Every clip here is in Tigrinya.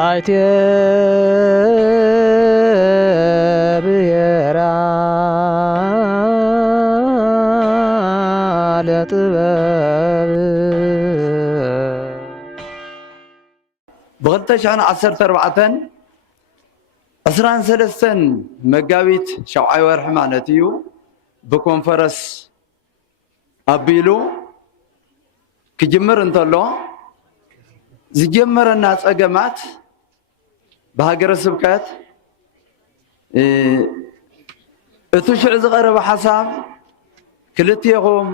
አይቴ ብሔራ ለጥበብ بغلتشان عصر تربعتن عصران سلستن مقابيت شوعي ورحمانتيو بكونفرس أبيلو كجمر انتلو زجمر الناس أقامات بهاجر السبكات اتوشع زغير بحساب كلتيهم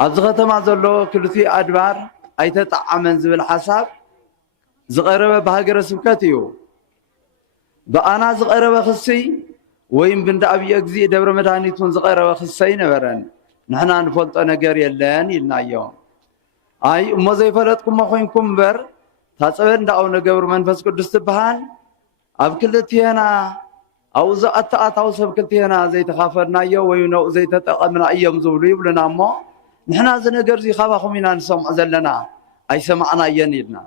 أبزغة ما زلو كلتي أدبار أيتطعمن زبل حساب زغيربه بهاجر سبكاتيو بأنا زغيربه خصي وين بند أبي أجزي دبر مدانيتون زغيربه خصي نبرن نحنا نفلط نجار يلان يلنا يوم أي ما زي فلتكم ما خوينكم بر تصور دا أو نجار منفس قدس بهان أب كلتي هنا أو زأت أو سب كلتي هنا زي تخافرنا يو وينو زي تتقمنا أيام زولي ولنا ما نحنا زنجار زي خافا خمينا نسمع زلنا أي سمعنا ينيلنا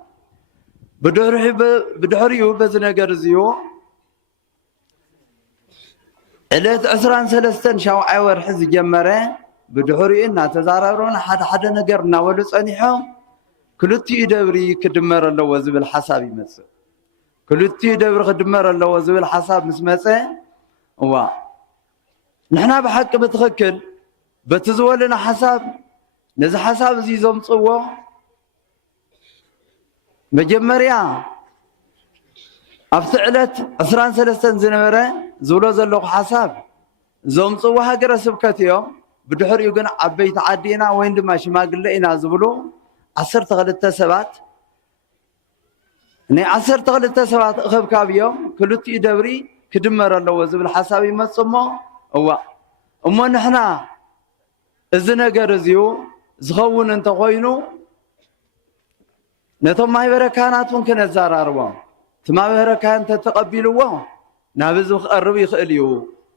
بدحريو بزنجر زيو إلت عسران سلستن شاو عور حز جمره بدحريو إننا تزاررون حد نجر ناولس أنيحهم كلتي دوري كدمر الله وزب الحساب يمس كلتي دوري كدمر الله وزب الحساب مسمسه وا نحنا بحق بتخكل بتزولنا حساب نز حساب زي زمصوه مجمريا أفتعلت عسران سلستن زنبرة زولو زلوق حساب زومصو هاجر سبكتيو بدحر يقول عبيت عدينا وين دما شماغل لينا زبلو 12 سبات ني 12 سبات خبكابيو كلتي دوري كدمر الله وزبل حساب يمصمو هو امو نحنا اذ نجر زيو زخون انت خوينو نتوم ما يبركانات ممكن الزاراروا تما يبركان تتقبلوا نافذ قرب يخليو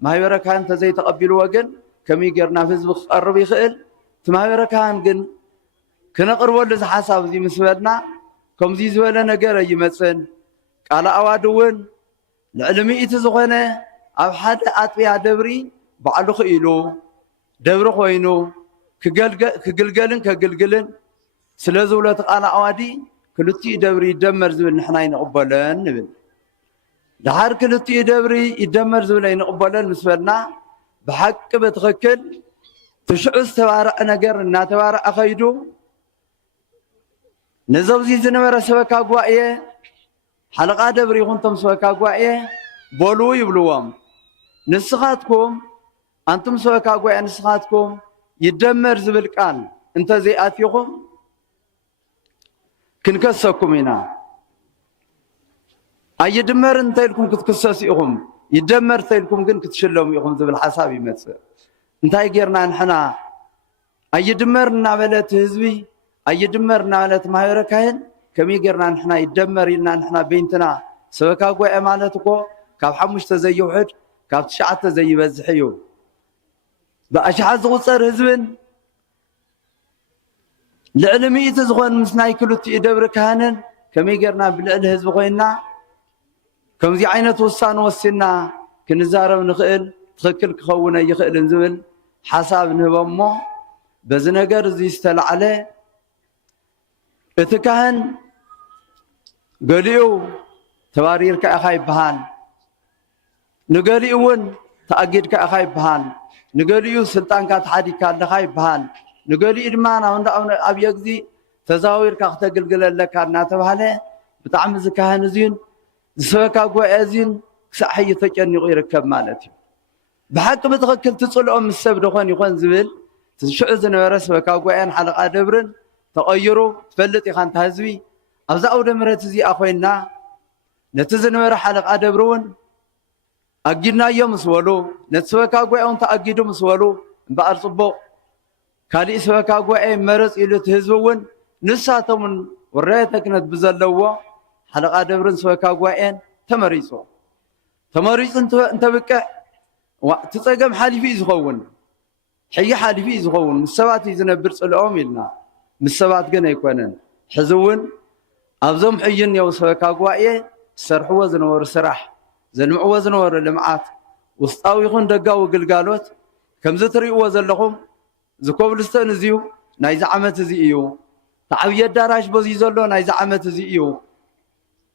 ما يبركان تزي تقبلوا جن كم يجر نافذ قرب يخل تما يبركان جن كنقرب لز حساب زي مسبلنا كم زي زولا نجر يمثل قال اوادون العلمي يتزغنه اب حد اطبيا دبري بعلو خيلو دبر خوينو كجلجلن سلازولة قال اوادي كلتي دبري يدمر زول نحنا ينقبلن نبل دحر كلتي دبري يدمر زول ينقبلن مسفلنا بحق بتخكل تشعز تبارع نجر نا تبارع اخيدو نزوزي زنبر سبكا قوائيه حلقه دبري كنتم سبكا قوائيه بولو يبلوهم نسخاتكم انتم سبكا قوائيه نسخاتكم يدمر زبل قال انت زي اتيكم كنكسكم هنا أي دمر انتيلكم كتكسسيهم يدمر تيلكم كن كتشلهم يقوم ذو الحساب يمثل انتي غيرنا نحنا أي دمر نعملت هزبي أي دمر نعملت مايركاين كمي غيرنا نحنا يدمر لنا نحنا بينتنا سبكا قوي مالتكو كاب حمش تزي وحد كاب تشعت تزي بزحيو بأشعة غصر هزبن العلمي تزغون مسناي كلتي يدبر كهنن كم يقرنا بالعل هزب خوينا كم زي عينة وصان وصينا كنزارب نخيل تخكل كخونا يخيل نزول حساب نبمو بزنقر زي استلعله اتكهن قليو توارير كأخاي بهان نقليون تأجد كأخاي بهان نقليو سلطان كاتحادي كالخاي بهان نقولي إدمان عند أبي يجزي تزاوير كأخت قلقل لك ناتب عليه بتعمل زكاهن زين سوكا قوي زين سحية تجني غير كم مالتي بحق بتغكل تصل السبت يخون زبل تشعز نورس سوكا قوي حلقة دبرن تغيروا تفلت يخان تهزوي أبزاو دمرت زي أخوينا نتزن ورا حلقة دبرون أجدنا يوم سوالو نتسوكا قوي أنت أجدوا مسوالو بأرصبو كالي سوكا قوي مرس إلو تهزوون نساتهم ورأيتك نتبزلوا حلقة دبرن سوكا قوي تمريص انت بك تتقم حالي في زخون حي حالي في زخون السبات يزنبر صلعهم إلنا من السبات قنا يكونن حزون أبزم حين يوسف كاقوائي سرحوا زنور سرح زلمعوا زنور لمعات وسطاوي يخون دقاو قلقالوت كم زتريقوا زلهم زكوب لستنزيو نايز عمت زيئيو تعوية داراش بزي زلو نايز عمت زيئيو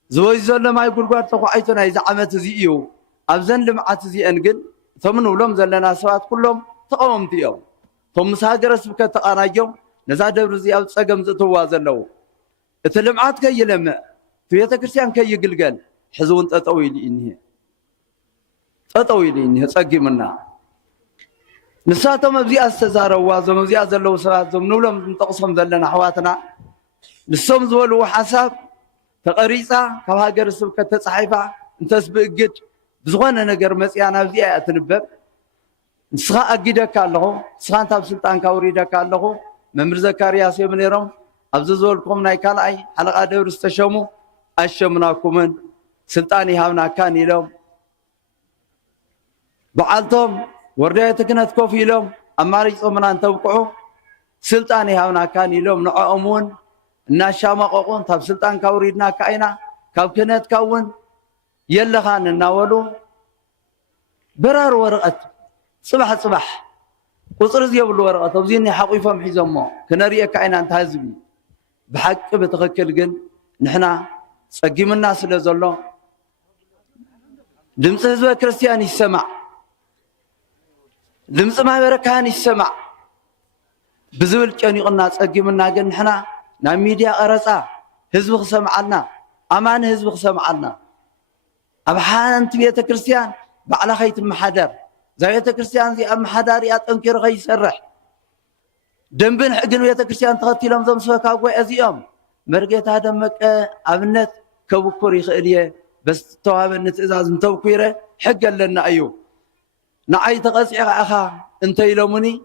زوي زلو ما يقول قوات تقوعيتو نايز عمت زيئيو أبزن لمعات زي أنقل ثمن ولهم زلنا سوات كلهم تقوم تيو ثم ساقر سبكة تقانايو نزاد برزي أو تساقم زتوا زلو اتلمعات كي يلمع في كريستيان كي يقلقل حزون تطويلي إنه تطويلي إنه تساقي منا نساتهم مبزي أستزاروا وازم مبزي أزلوا سواتهم نولهم تقصهم ذلنا حواتنا نسهم زولوا حساب تقريصة كوهاقر سبكة تصحيفة انتسبق قد بزغوانا نقر مسيانا بزي أتنبب نسخا أقيدك اللهو نسخا انتاب سلطان كوريدك اللهو ممر زكارياس يبنيرهم أبززولكم نايكال أي حلقة دور استشمو أشمناكمن سلطاني هاونا كان يلوم بعالتهم وردية كنت كوفي لهم أماري صمنا أن توقعوا سلطاني هاونا كان يلوم نعومون الناشا مقوقون تاب سلطان كوريدنا كاينا كاب كنت كون يلا خان الناولو برار ورقت صبح قصر زيبل ورقت وبزيني حقيفهم حيزمو كنريا كاينا انت هزبي بحق بتخكل جن نحنا سقيم الناس اللي زلوا دمس حزب كريستيان يسمع دمس ما بركان يسمع بزول كان يقولنا سقيم الناس جن نحنا نام ميديا قرصا حزب سمعنا امان حزب سمعنا ابحان انت بيت كريستيان بعلى خيت محدر زي كريستيان زي ام حدار يطنكر غي يسرح دنبن حقن بيت كريستيان تغتيلهم زم سوكاغوي ازيهم مرقيتا دمك ابنت كبكور يخليه بس توابن تزاز متوكيره حق لنا ايو نعي تقصي اخا انت يلومني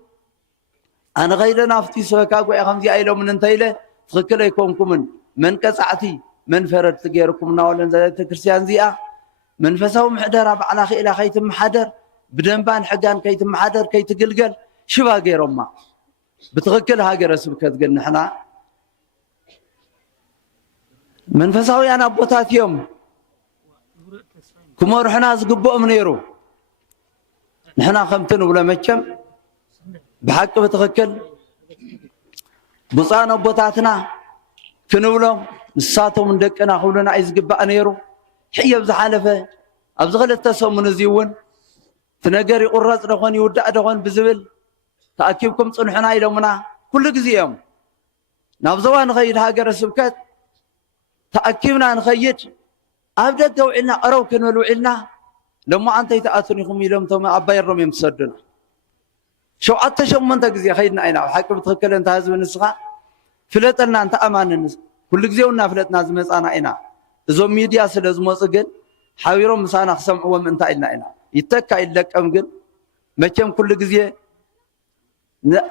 انا غير نافتي سوكاغوي خمسي ايلومن انت يله تخكل يكونكم من قصعتي من فرد تغيركم ناولن زي كريستيان زيا منفسو محدر على خي الى خيت محدر بدنبان حقان كيت محدر كيت قلقل شبا غيرما بتغكل هاجر سبكت قلنا احنا منفساوي انا ابوتات يوم كمور حنا زقبؤم نيرو نحنا خمتن ولا مكم بحق بتغكل بصان ابوتاتنا كنولم نساتهم من دقنا خولنا عايز قبا نيرو حي بزحالفه ابزغل التسوم من زيون تنقر يقرص دخون يودع دخون بزبل تأكيبكم صنحنا يلومنا كل جزيهم نبزوان نخيد هاجر السبكات تأكيبنا نخيد أبدا توعلنا أرو كن ولوعلنا لما أنت يتأثرنكم يلوم ثم أبا يرم يمسدنا شو عطشوا من تجزي خيدنا أينا وحكي بتخكل أنت هذا النسخة فلتنا أنت أمان النسخة كل جزيونا فلتنا زمز أنا أينا زو ميديا سلزمو سجل حاويرهم مسانا خسمعوا من أنت أينا أينا يتكا إلك أمجن مكم كل جزية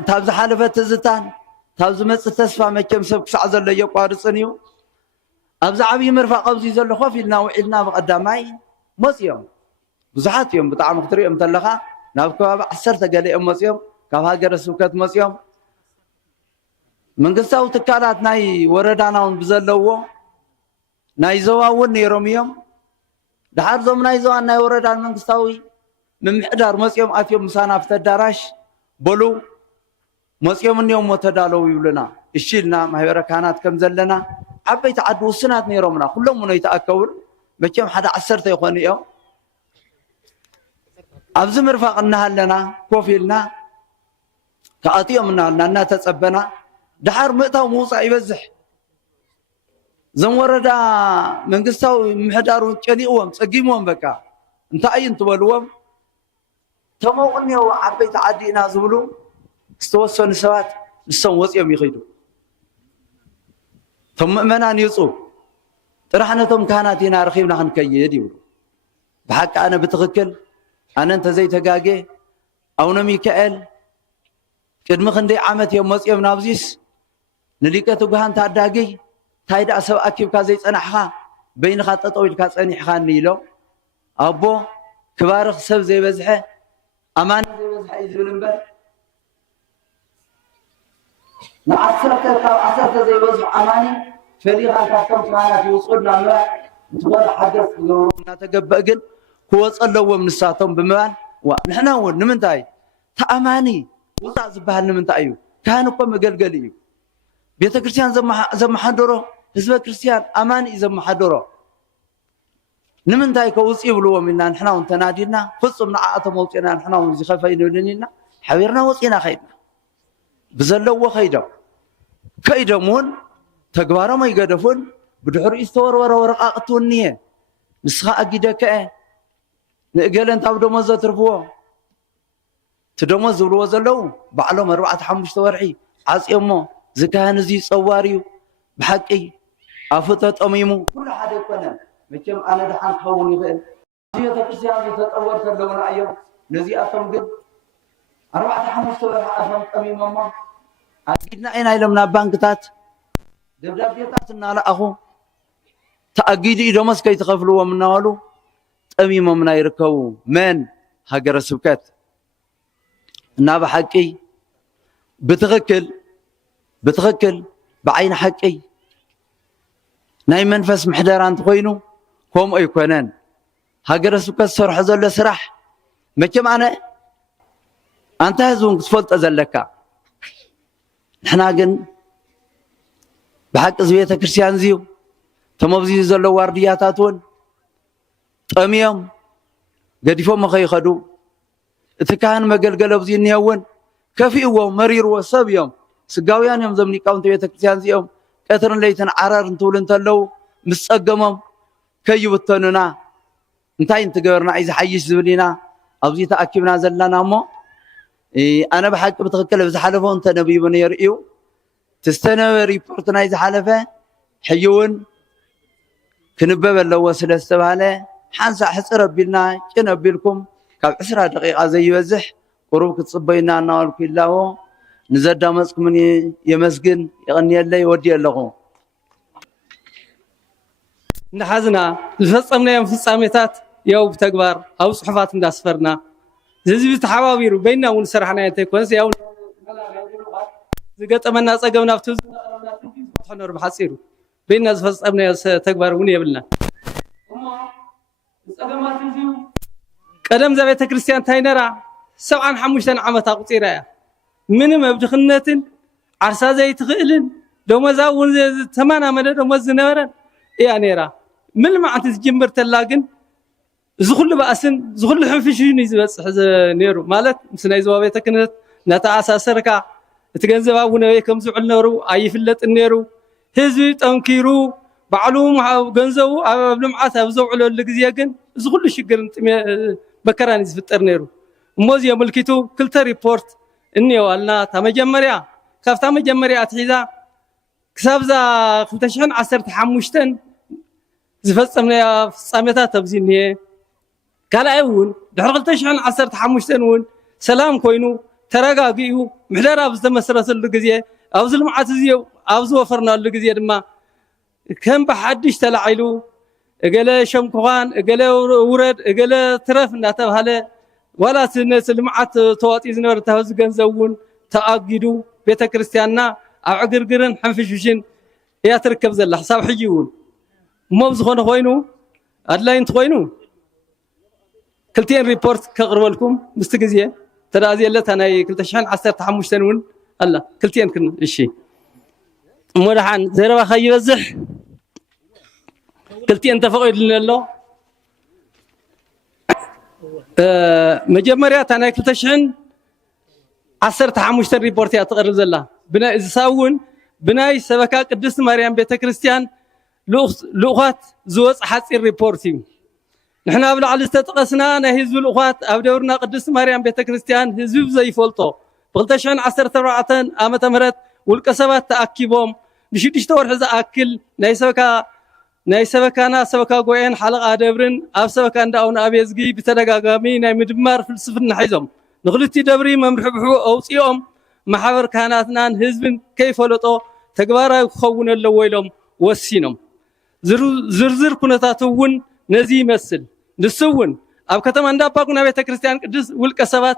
تابز حالفة تزتان تابز مس تسفى مكم سبك سعزل لي قارصنيو أبز عبي مرفع قبزي زل خوفي لنا وعلنا بقدامي مصيوم بزحات يوم بتاع مختري متلخة نابكوا عسرت قالي مصيوم كافها جرس سبكت مصيوم من قصة وتكالات ناي وردانا بزلوا ناي زواون نيروميوم دحار زم ناي زوان ناي وردان من قصاوي من محدار مصيوم أتيوم مسانا في الدراش بلو مصيوم اليوم متدالو يبلنا الشيلنا ما هي ركانات كم زلنا عبيت عدو سنات نيرومنا كلهم من يتأكل بكم حدا عسرت يخوني يوم أبز مرفقنا لنا كوفيلنا كأطيوم لنا تتصبنا دحار مئتا وموصع يبزح زم وردا من قصاو محدارو تشنيقوم صقيموم بكا انت اين تبلوم تموقني وعبيت عدينا زبلو استوسن سوات نسون وصيهم يخيدو ثم منان يصو طرحنتهم كاناتينا رخيبنا خنكيد يقولوا بحق انا بتخكل انا انت زي تقاقي او ميكائيل قدم خندي عامت يوم وصيهم نابزيس نليكتو غان تاداقي تايدا سب اكيبكا زي صنحها بينخا تطويلكا صنيحها نيلو ابو كبارخ سب زي بزحه امان زي بزحه يزبلنبر نعسرت زي بزح اماني فريقا كاستم معنا في وصولنا ما تقول حدث قبرنا تقبأ هو صلوا من الساعتهم بمال ونحن نقول نمنتاي تأماني وصع زبهل نمنتايو كانوا قم قلقليو بيت كريستيان زم حضره حزب كريستيان أماني زم حضره نمنتاي كوصي يبلوا منا نحن ونتنادينا فصمنا عاطة موتنا نحن ونزي خفين ولنينا حويرنا وصينا خيرنا بزلوا خيدا كيدمون تقبارا ما يقدفون بدحر يستور ورقاقتون نيه مسخاء أجدك نقل أنت عبدو مزة ترفوه تدوم زولو زلو بعلم 4-5 ورعي عز يومه زكاه نزي صواريو بحقي أفتت أميمو كل حدا يكون مكم أنا دحان خون يغل زي تكريستيان تطور تلونا أيام نزي أفهم قد 4-5 ورعي أفهم أميم أما أكيدنا أين علمنا بانكتات دبدابيتات نالا أخو تأكيدي دمس كي تغفلوا من نوالو أميم منا يركو من هاجر السبكات نابا حقي بتغكل بعين حقي ناي منفس محدران تخوينو هم أيقونان هاجر السبكات صرح زل سرح ما كم أنا أنت هزون تفلت أزلكا نحنا قن بحق زبيت كريستيان زيو تمبزي زلو واردياتاتون طميم قديفو ما خيخدو اتكان مقلقل بزي نيون كفيو مرير وسبيم سقاويان يوم زمني كاونت بيت كريستيان زيوم كثرن ليتن عرر انتولن تلو مسقمم كيبتننا انتاي انت قبرنا عايز حيش زبلينا ابزي تاكبنا زلنا مو انا بحق بتغكل بزحلفو انت نبي بن يرئيو تستنى ريبورتنا إذا حلفه حيون كنبب اللو سلسباله حنسا حس ربنا كنبيلكم كاب 10 دقيقة زي يوزح قروب كتصبينا نوال كله نزد مسكم من يمسكن يغني الله يودي اللغو نحزنا الفصمنا يوم فصاميتات يوم بتكبر أو صحفات نداسفرنا زي بتحاويرو بيننا ونسرحنا يتكون سياو زقت أمنا صقمنا في توزن حنا ربح حصيرو بين ناس فصبنا تكبر وني يبلنا صقمات زيو قدم زبيت كريستيان تاينرا 75 عامة قصيرة من مبدخنتن عرسا زي تخيلن دومزا ون 8 مدد دومز نورن يعني را من ما انت تجمر تلاقن زخل باسن زخل حنفشين يزبصح نيرو مالت مسنا يزوابيت كنت نتا اساسركا تገንዘብ አቡነ ከም ዝዑል ነሩ አይፍለጥ ነሩ ህዝብ ጠንኪሩ ባዕሉም ገንዘቡ ኣብ ልምዓት ኣብ ዘውዕለሉ ግዜ ግን እዚ ሁሉ ሽግርን በከራን ዝፍጠር ነሩ እሞዝ የምልክቱ ክልተ ሪፖርት እንየዋልና ተመጀመሪያ ካብታ መጀመሪያ አትሒዛ ክሳብዛ 2015 ዝፈጸምና ፍጻሜታት ኣብዚንየ ካልኣይውን ድሕሪ 2015 ውን ሰላም ኮይኑ ተረጋጊኡ ምሕደራ ብዝተመስረተሉ ግዜ ኣብዚ ልምዓት እዚ ኣብዚ ወፈርናሉ ግዜ ድማ ከም በሓድሽ ተላዒሉ እገለ ሸምኩኻን እገለ ውረድ እገለ ትረፍ እናተባሃለ ዋላ ስነት ልምዓት ተዋጢ ዝነበረ ታህዚ ገንዘቡን ተኣጊዱ ቤተ ክርስቲያንና ኣብ ዕግርግርን ሕንፍሽሽን እያ ትርከብ ዘላ ሓሳብ ሕጂ እውን እሞ ዝኾነ ኮይኑ ኣድላይ እንትኮይኑ ክልቲአን ሪፖርት ከቕርበልኩም ምስቲ ግዜ ترازي اللي تناي كلت شحن 15 سنون الله كلتين كنا الشيء مولحان زربا خي يوزح كلتين تفقد لنا مجمريا تناي كلت شحن 15 ريبورت يا تقرب زلا بنا زساون بناي سبكا قدس مريم بيت كريستيان لوخات زوص حصير ريبورتي نحن قبل على استتقسنا نهزب الأخوات أبدورنا قدس مريم بيت كريستيان هزب زي فولتو بغلتشان 14 عامة مرت والكسبات تأكيبهم نشيدش تور حزا أكل ناي سبكانا سبكا قوين حلقة دبرن أب سبكان داون أبيزقي بتدقاقامي ناي مدمار فلسفن حيزهم نغلتي دبري ممرحبحو أوصيهم محاور كاناتنا هزب كيف ولطو تقبارا يخون اللويلهم وسينهم زرزر كنتاتون نزي مسل نسون أب كتم عند أباكونا بيت كريستيان قدس والكسبات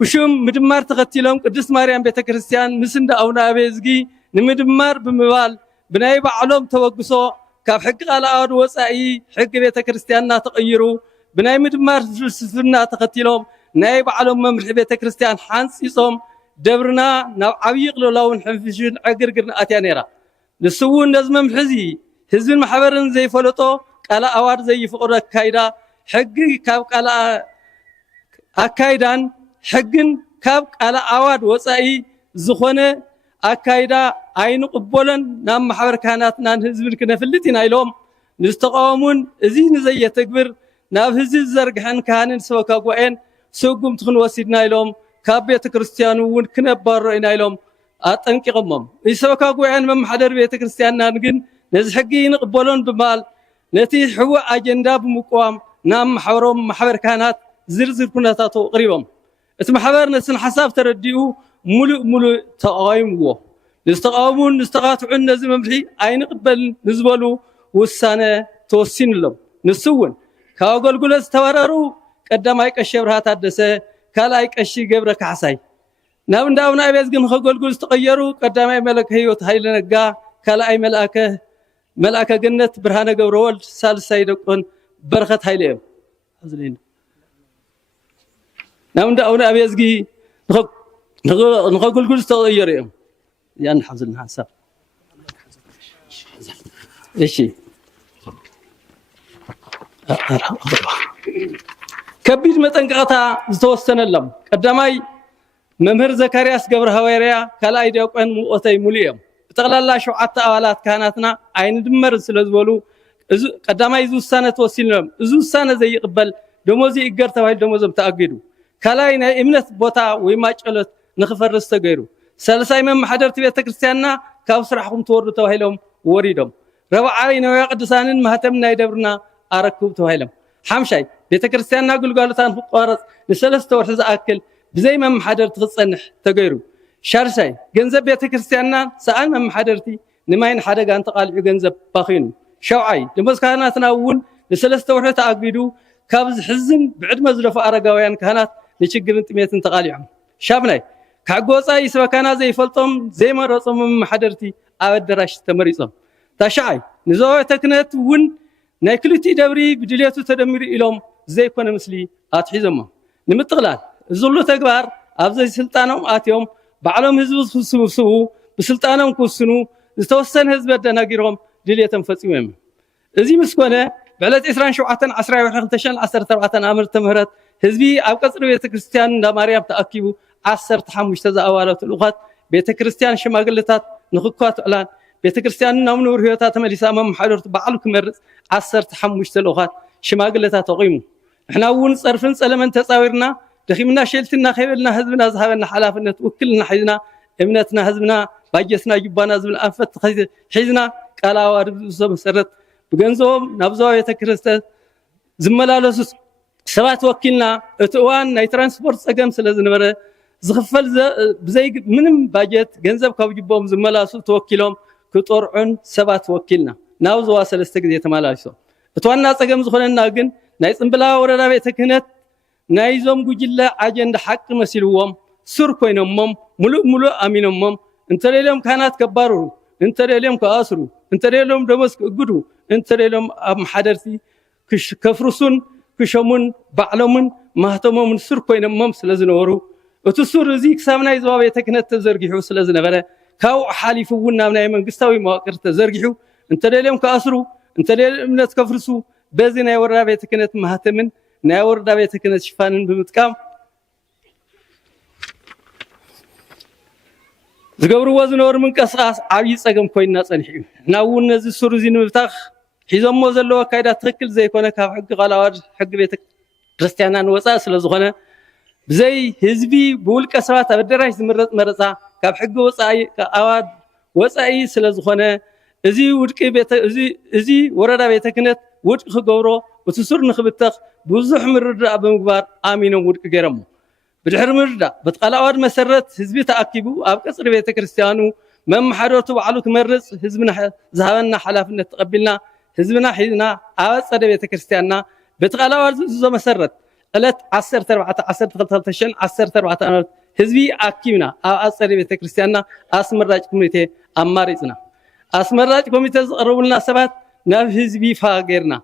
بشوم مدمار تغتيلهم قدس مريم بيت كريستيان مسند أونا أبيزقي نمدمار بموال بناي بعلوم توقسو كاب حق قالعود وصاي حق بيت كريستياننا تغيروا بناي مدمار فلسفنا تقتلهم ناي بعلوم ممرح بيت كريستيان حانسيصوم دبرنا ناب عبي قلولاون حنفشين عقرقرنا اتيانيرا نسوون نزم محزي حزب المحبرن زي فلطو قال اوار زي فقر كايدا حق كاب قال اكايدان حقن كاب قال اواد وصاي زخونه اكايدا عين قبولن نام محبر كاناتنا حزب كنفلتنا يلوم نستقامون ازي نزي تكبر ناب حزب زرغحن كانن سوكا قوين سوقم تخن وسيدنا يلوم كاب بيت كريستيان ون كنبارينا يلوم اطنققمم يسوكا قوين ممحدر بيت كريستياننا نغن نز حقي نقبلون بمال نتي حو اجندا بمقوام نام محورم محبر كانات زرزر كناتاتو قريبهم اسم محبر نسن حساب ترديو ملو تقايمو نستقامون نستقاطعون نزي ممحي اين قبل نزبلو وسانه توسين لهم نسون كاغلغلس توررو قدماي قشبرها تادسه كالاي قشي غبره كحساي ناب نداونا ابيز ግን ከጎልጎል ተቀየሩ ቀዳማይ መለክ ህይወት ኃይለ ነጋ ካላይ መላእከ ገነት ብርሃነ ገብረ ወልድ ሳልሳይ ደቆን በረከት ኃይለ አዝለኝ ناب نداونا ابيز ጊ نخغلغل تغير ያን حزن حساب እሺ كبير متنقطع ዝተወሰነለም ቀዳማይ መምህር ዘካርያስ ገብረ ሐዋርያ ካላይ ዲያቆን ሙኦተይ ሙሊየም በጠቅላላ 7 አባላት ካህናትና አይን ድመር ስለዝበሉ ቀዳማይ ውሳነ ተወሲልንም ውሳነ ዘይቅበል ደሞዚ ይገር ተባይል ደሞዝም ተአገዱ ካላይ ናይ እምነት ቦታ ወይ ማጨለት ንخفرስ ተገይሩ ሰለሳይ መምሐደርቲ ቤተ ክርስቲያንና ካብ ስራሕኩም ተወርዱ ተባሂሎም ወሪዶም ረብዓይ ነው ቅዱሳንን ማህተም ናይ ደብርና አረክቡ ተባሂሎም ሓምሻይ ቤተ ክርስቲያንና ግልጋሎታን ቋረጽ ለሰለስተ ወር ዝኣክል بزي ممحدر تخصنح تغيرو شارساي ገንዘብ ቤተ ክርስቲያንና ሰአን መምሐደርቲ ንማይን ሓደጋ እንተቃልዑ ገንዘብ ባኺኑ ሸውዓይ ለመስካናትና ውን ለሰለስተ ወር ተአግዱ ካብ ዝሕዝን ብዕድመ ዝለፈ አረጋውያን ካህናት ለችግርን ጥሜትን ተቃልዑም ሻብናይ ካጎጻይ ስበካና ዘይፈልጦም ዘይመረጾም መምሐደርቲ አበደራሽ ተመሪጾም ታሻይ ንዘው ተክነት ውን ናይ ክልቲ ደብሪ ብድሌቱ ተደሚሩ ኢሎም ዘይኮነ ምስሊ አትሒዘሞ ንምጥቅላል ዝሉ ተግባር ኣብዘይ ስልጣኖም አትዮም ባዕሎም ህዝብ ዝስብስቡ በስልጣኖም ኩስኑ ዝተወሰነ ህዝብ ደናጊሮም ድሌቶም ፈጽሞም እዚ ምስኮነ በዕለት 27/12/2014 ዓመተ ምህረት ህዝቢ ኣብ ቀጽሪ ቤተ ክርስቲያን እንዳ ማርያም ተኣኪቡ 15 ዘኣዋላት ልኡኻት ቤተ ክርስቲያን ሽማግለታት ንኽኳት ዕላን ቤተ ክርስቲያን ናም ንብር ህይወታት ተመሊሳ መምሐደርቱ በዓሉ ክመርጽ 15 ልኡኻት ሽማግለታት ተቆይሙ احنا ውን ጸርፍን ጸለመን ተጻዊርና دخيمنا شلتنا خيبلنا حزبنا ذهبنا حلافنا وكلنا حزنا امنتنا حزبنا باجسنا جبانا زبل انفت حزنا قال اوارد مسرت بغنزوم نابزو يتكرست زملالس سبات وكلنا اتوان ناي ترانسبورت صقم سلازنبره زخفل بزي منم باجت ገንዘብ ካብ جبوم زملاسو توكيلهم كطرعن سبات وكلنا نابزو ሰለስተ ጊዜ ተማላልሶ اتوانا صقم ዝኮነና ግን ናይ ጽምብላ ወረዳ ቤተ ክህነት ናይዞም ጉጅለ አጀንዳ ሐቅ መስልዎም ሱር ኮይኖም ሙሉ አሚኖም እንተሌሎም ካህናት ከባሩ እንተሌሎም ከአስሩ እንተሌሎም ደመስ እግዱ እንተሌሎም አብ ማሐደርቲ ከፍሩሱን ክሸሙን ባዕሎምን ማህተሞምን ሱር ኮይኖም ስለዝነበሩ እቲ ሱር እዚ ክሳብናይ ዞባ ቤተ ክህነት ተዘርጊሑ ስለዝነበረ ካው ሓሊፉውን ናብ ናይ መንግስታዊ መዋቅር ተዘርጊሑ እንተሌሎም ከአስሩ እንተሌሎም እምነት ከፍርሱ በዚ ናይ ወረዳ ቤተ ክህነት ማህተምን ናይ ወረዳ ቤተ ክህነት ሽፋንን ብምጥቃም ዝገብርዎ ዝነበሩ ምንቅስቃስ ዓብይ ፀገም ኮይና ጸኒሑ ናውን ነዚ ሱር እዚ ንምፍታሕ ሒዞሞ ዘለዎ ካይዳ ትክክል ዘይኮነ ካብ ሕጊ ቃላዋድ ሕጊ ቤተ ክርስቲያንና ንወፃእ ስለዝኾነ ብዘይ ህዝቢ ብውልቀ ሰባት አበደራሽ ዝምረጽ መረፃ ካብ ሕጊ ወፃኢ አዋድ ወፃኢ ስለዝኾነ እዚ ውድቂ ቤተ እዚ ወረዳ ቤተ ክህነት ውድቂ ክገብሮ وتسر نخبتخ بوزح مردا بمغبار امينو ودق ገረሙ بدحر مردا بتقلاواد مسرت حزبي تاكيبو اب قصر ቤተ ክርስቲያኑ መምሐደቱ ባዕሉ ክመርጽ ህዝብና ዝሃበና ሓላፍነት ተቀበልና ህዝብና ሒዝና አበጸደ ቤተ ክርስቲያንና በተቀላዋድ ዞ መሰረት ዕለት 14/12/2014 ህዝቢ አኪብና አበጸደ ቤተ ክርስቲያንና አስመራጭ ኮሚቴ አማሪጽና ኣስመራጭ ኮሚቴ ዝቐርቡልና ሰባት ናብ ህዝቢ ይፋ ጌርና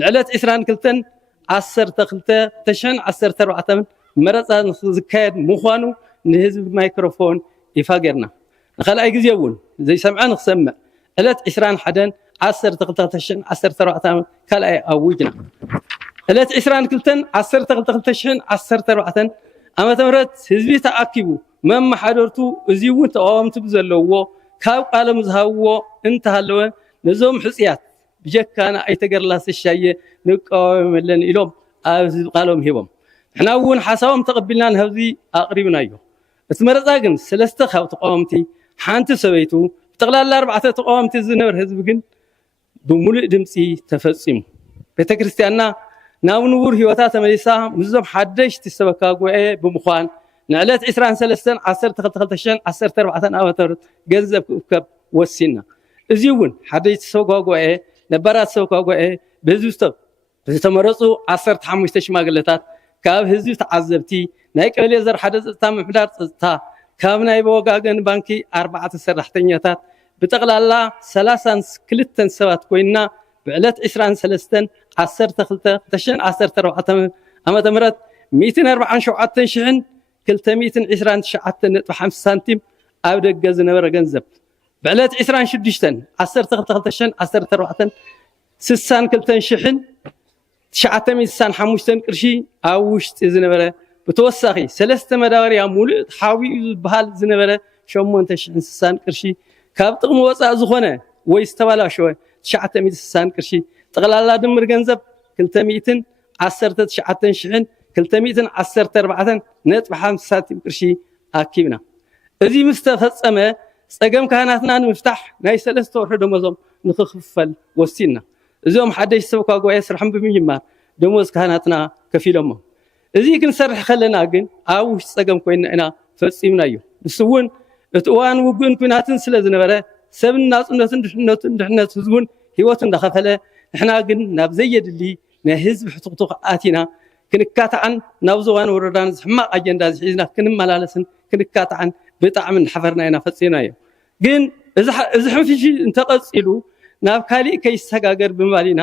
ንዕለት 22/12/2014 መረፃ ዝካየድ ምዃኑ ንህዝቢ ማይክሮፎን ይፋ ጌርና ንኻልኣይ ግዜ እውን ዘይሰምዐ ንኽሰምዕ ዕለት 21/12/2014 ካልኣይ ኣውጅና ዕለት 22/12/2014 ዓመተ ምህረት ህዝቢ ተኣኪቡ መማሓደርቱ እዚ እውን ተቃወምቲ ብዘለዎ ካብ ቃሎም ዝሃብዎ እንተሃለወ ነዞም ሕፅያት ብጀካና ኣይተገርላስ ሻየ ንቃወመለን ኢሎም ኣብ ህዝቢ ቃሎም ሂቦም ንሕና እውን ሓሳቦም ተቐቢልና ንህዝቢ ኣቕሪብናዮ እቲ መረፃ ግን 3 ካብ ተቃወምቲ ሓንቲ ሰበይቱ ብጠቕላላ 4 ተቃወምቲ ዝነበረ ህዝቢ ግን ብሙሉእ ድምፂ ተፈፂሙ ቤተክርስትያንና ናብ ንቡር ህይወታ ተመሊሳ ምዞም ሓደሽቲ ሰበካ ጉባኤ ብምዃን ንዕለት 23/12/2014 ዓመተ ምህረት ገንዘብ ክእከብ ወሲና እዚ እውን ሓደሽቲ ሰበካ ጉባኤ ነባራት ሰበካ ጉባኤ ብህዝቢ ዝተመረፁ 15 ሽማግለታት ካብ ህዝቢ ተዓዘብቲ ናይ ቀበሌ ዘርሓደ ፀጥታ ምሕዳር ፀጥታ ካብ ናይ ወጋገን ባንኪ 4 ሰራሕተኛታት ብጠቕላላ 32 ሰባት ኮይና ብዕለት 23/12/2014 ዓመተ ምህረት 147,229.50 ሳንቲም ኣብ ደገ ዝነበረ ገንዘብ ብዕለት 26/12/2014 62,965 ቅርሺ ኣብ ውሽጢ ዝነበረ ብተወሳኺ 3 መዳበርያ ሙሉእ ሓዊኡ ዝበሃል ዝነበረ 860 ቅርሺ ካብ ጥቕሚ ወፃእ ዝኾነ ወይ ዝተባላሸወ 960 ቅርሺ ጠቕላላ ድምር ገንዘብ 219,214.50 ሳንቲም ቅርሺ ኣኪብና እዚ ምስ ተፈጸመ ፀገም ካህናትና ንምፍታሕ ናይ 3 ወርሒ ደመወዞም ንኽኽፈል ወሲና እዞም ሓደሽቲ ሰበካ ጉባኤ ስርሖም ብምጅማር ደመወዝ ካህናትና ከፊሎሞ እዚ ክንሰርሕ ከለና ግን ኣብ ውሽጢ ፀገም ኮይና ኢና ፈፂምናዮ ንሱ እውን እቲ እዋን ውግእን ኩናትን ስለ ዝነበረ ሰብን ናፅነትን ድሕነት ህዝቡን ህይወቱ እንዳኸፈለ ንሕና ግን ናብ ዘየድሊ ናይ ህዝቢ ሕቱኽቱኽ ኣቲና ክንካታዕን ናብ ዝዋን ወረዳን ሕማቕ ኣጀንዳ ዝሒዝና ክንመላለስን ክንካታዕን ብጣዕሚ እንዳሓፈርና ኢና ፈፂምናዮ ግን እዚ ሕንፍሽ እንተቐፂሉ ናብ ካሊእ ከይሰጋገር ብምባል ኢና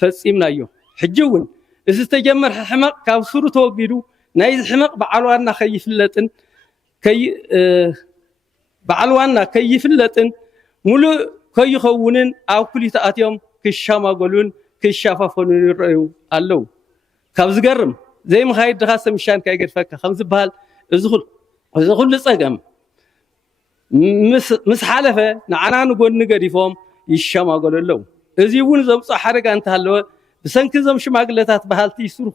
ፈፂምናዮ ሕጂ እውን እዚ ዝተጀመረ ሕማቕ ካብ ስሩ ተወጊዱ ናይ ሕማቕ በዓል ዋና ከይፍለጥን ሙሉእ ከይኸውንን ኣብ ኩሊት ኣትዮም ክሻማገሉን ክሻፋፈሉን ይረአዩ ኣለው ካብ ዝገርም ዘይምኻይድ ድኻ ሰምሻን ካይገድፈካ ከም ዝበሃል እዚ ኩሉ ፀገም ምስ ሓለፈ ንዓና ንጎኒ ገዲፎም ይሻማገሉ ኣለው እዚ እውን ዘምፅኦ ሓደጋ እንተሃለወ ብሰንኪ ዞም ሽማግለታት ባህልቲ ይስሩ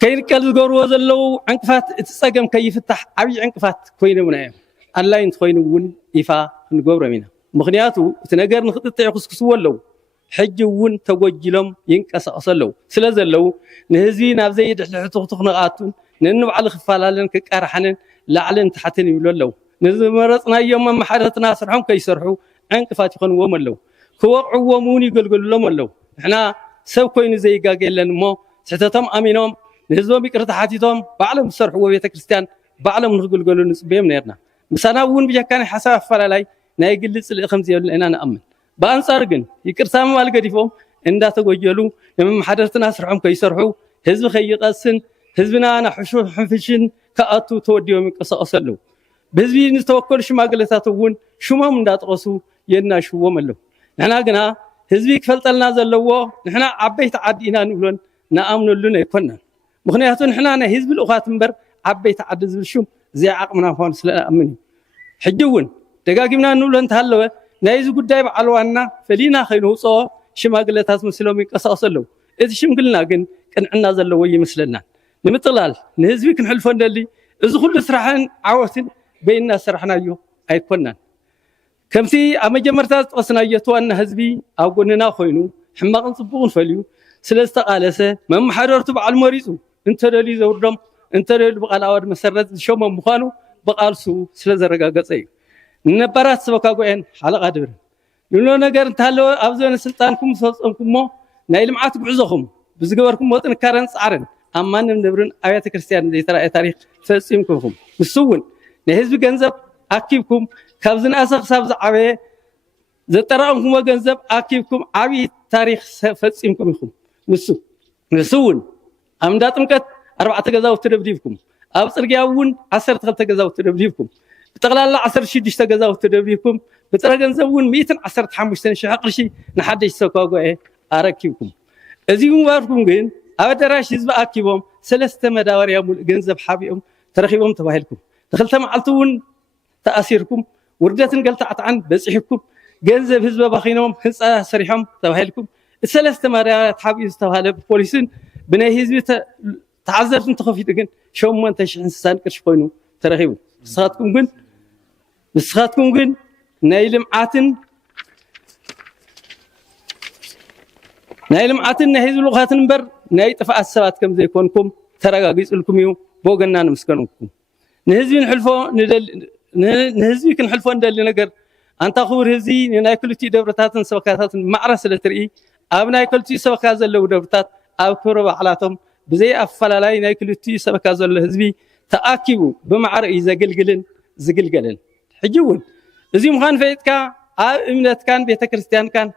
ከይንቀል ዝገብርዎ ዘለው ዕንቅፋት እቲ ፀገም ከይፍታሕ ዓብይ ዕንቅፋት ኮይኖምና እዮም ኣድላይ እንትኮይኑ እውን ይፋ ክንገብሮም ኢና ምክንያቱ እቲ ነገር ንክጥጥዕ ይክስክስዎ ኣለው ሕጂ እውን ተጎጅሎም ይንቀሳቀሱ ኣለው ስለ ዘለው ንህዝቢ ናብ ዘይድሕልሕቱኽቱኽ ንቕኣቱን ንንባዕሉ ክፈላለን ክቀራሕንን ላዕልን ታሕትን ይብሉ ኣለው ንዝመረፅናዮም መማሓደርትና ስርሖም ከይሰርሑ ዕንቅፋት ይኾንዎም ኣለው ክወቅዕዎም እውን ይገልገሉሎም ኣለው ንሕና ሰብ ኮይኑ ዘይጋገየለን እሞ ስሕተቶም ኣሚኖም ንህዝቦም ይቅርታ ሓቲቶም ባዕሎም ዝሰርሕዎ ቤተክርስትያን ባዕሎም ንክግልገሉ ንፅበዮም ነርና ምሳና እውን ብጀካኒ ሓሳብ ኣፈላላይ ናይ ግሊ ፅልኢ ከምዚ የብልና ኢና ንኣምን ብኣንፃር ግን ይቅርታ ምባል ገዲፎም እንዳተጎጀሉ ንመማሓደርትና ስርሖም ከይሰርሑ ህዝቢ ከይቀስን ህዝብና ሕንፍሽን ከኣቱ ተወዲቦም ይንቀሳቀሱ ኣለው ብህዝቢ ዝተወከሉ ሽማግለታት እውን ሽሞም እንዳጠቀሱ የናሽዎም ኣለው ንሕና ግና ህዝቢ ክፈልጠልና ዘለዎ ንሕና ዓበይቲ ዓዲ ኢና ንብሎን ንኣምነሉን ኣይኮናን ምክንያቱ ንሕና ናይ ህዝቢ ልኡኻት እምበር ዓበይቲ ዓዲ ዝብል ሹም ዘይዓቕምና ምዃኑ ስለኣምን እዩ ሕጂ እውን ደጋጊምና ንብሎ እንተሃለወ ናይዚ ጉዳይ በዓል ዋና ፈሊና ከይንውፅኦ ሽማግለታት መስሎም ይንቀሳቀሱ ኣለው እቲ ሽምግልና ግን ቅንዕና ዘለዎ ይመስለና ንምጥቕላል ንህዝቢ ክንሕልፎ እንደሊ እዚ ኩሉ ስራሕን ዓወትን በይና ሰራሕናዮ ኣይኮናን ከምቲ ኣብ መጀመርታ ዝጠቀስናዮ እቲ ዋና ህዝቢ ኣብ ጎንና ኮይኑ ሕማቕን ፅቡቕን ፈልዩ ስለ ዝተቃለሰ መማሓደርቱ በዓል መሪፁ እንተደልዩ ዘውርዶም እንተደልዩ ብቃል ኣዋድ መሰረት ዝሾሞም ምዃኑ ብቃልሱ ስለ ዘረጋገፀ እዩ ንነባራት ሰበካ ጉባኤን ሓለቓ ድብርን ንብሎ ነገር እንተሃለወ ኣብ ዘበነ ስልጣንኩም ዝፈፀምኩሞ ናይ ልምዓት ጉዕዞኹም ብዝገበርኩሞ ጥንካረን ፃዕርን ኣብ ማንም ንብርን ኣብያተ ክርስቲያን ዘይተረኣየ ታሪክ ፈፂምኩምኩም ንሱ እውን ናይ ህዝቢ ገንዘብ ኣኪብኩም ካብ ዝነኣሰ ክሳብ ዝዓበየ ዘጠራቅምኩሞ ገንዘብ ኣኪብኩም ዓብይ ታሪክ ፈፂምኩም ኢኹም ንሱ እውን ኣብ እንዳ ጥምቀት 4 ገዛውቲ ደብዲብኩም ኣብ ፅርግያ እውን 12 ገዛውቲ ደብዲብኩም ብጠቕላላ 16 ገዛውቲ ደብዲብኩም ብጥረ ገንዘብ እውን 115,000 ቅርሺ ንሓደሽ ሰብካጎኤ ኣረኪብኩም እዚ ምባርኩም ግን ኣብ ኣዳራሽ ህዝቢ ኣኪቦም 3 መዳበርያ ሙሉእ ገንዘብ ሓቢኦም ተረኺቦም ተባሂልኩም ንክልተ መዓልቲ እውን ተኣሲርኩም ውርደትን ገልታዕታዕን በፂሕኩም ገንዘብ ህዝቢ ባኺኖም ህንፃ ሰሪሖም ተባሂልኩም 3 መዳበርያ ሓቢኡ ዝተባሃለ ፖሊስን ብናይ ህዝቢ ተዓዘብትን ተኸፊቱ ግን 8,060 ቅርሺ ኮይኑ ተረኺቡ ንስኻትኩም ግን ናይ ልምዓትን ናይ ህዝቢ ልኡኻትን እምበር ናይ ጥፍኣት ሰባት ከም ዘይኮንኩም ተረጋጊፅልኩም እዩ ብወገንና ንምስገንኩም ንህዝቢ ክንሕልፎ እንደሊ ነገር ኣንታ ክቡር ህዝቢ ናይ ክልቲኡ ደብረታትን ሰበካታትን ማዕረ ስለትርኢ ኣብ ናይ ክልቲኡ ሰበካ ዘለዉ ደብረታት ኣብ ክብረ በዓላቶም ብዘይ ኣፈላላይ ናይ ክልቲኡ ሰበካ ዘሎ ህዝቢ ተኣኪቡ ብማዕረ እዩ ዘገልግልን ዝግልገልን ሕጂ እውን እዚ ምዃን ፈይጥካ ኣብ እምነትካን ቤተክርስትያንካን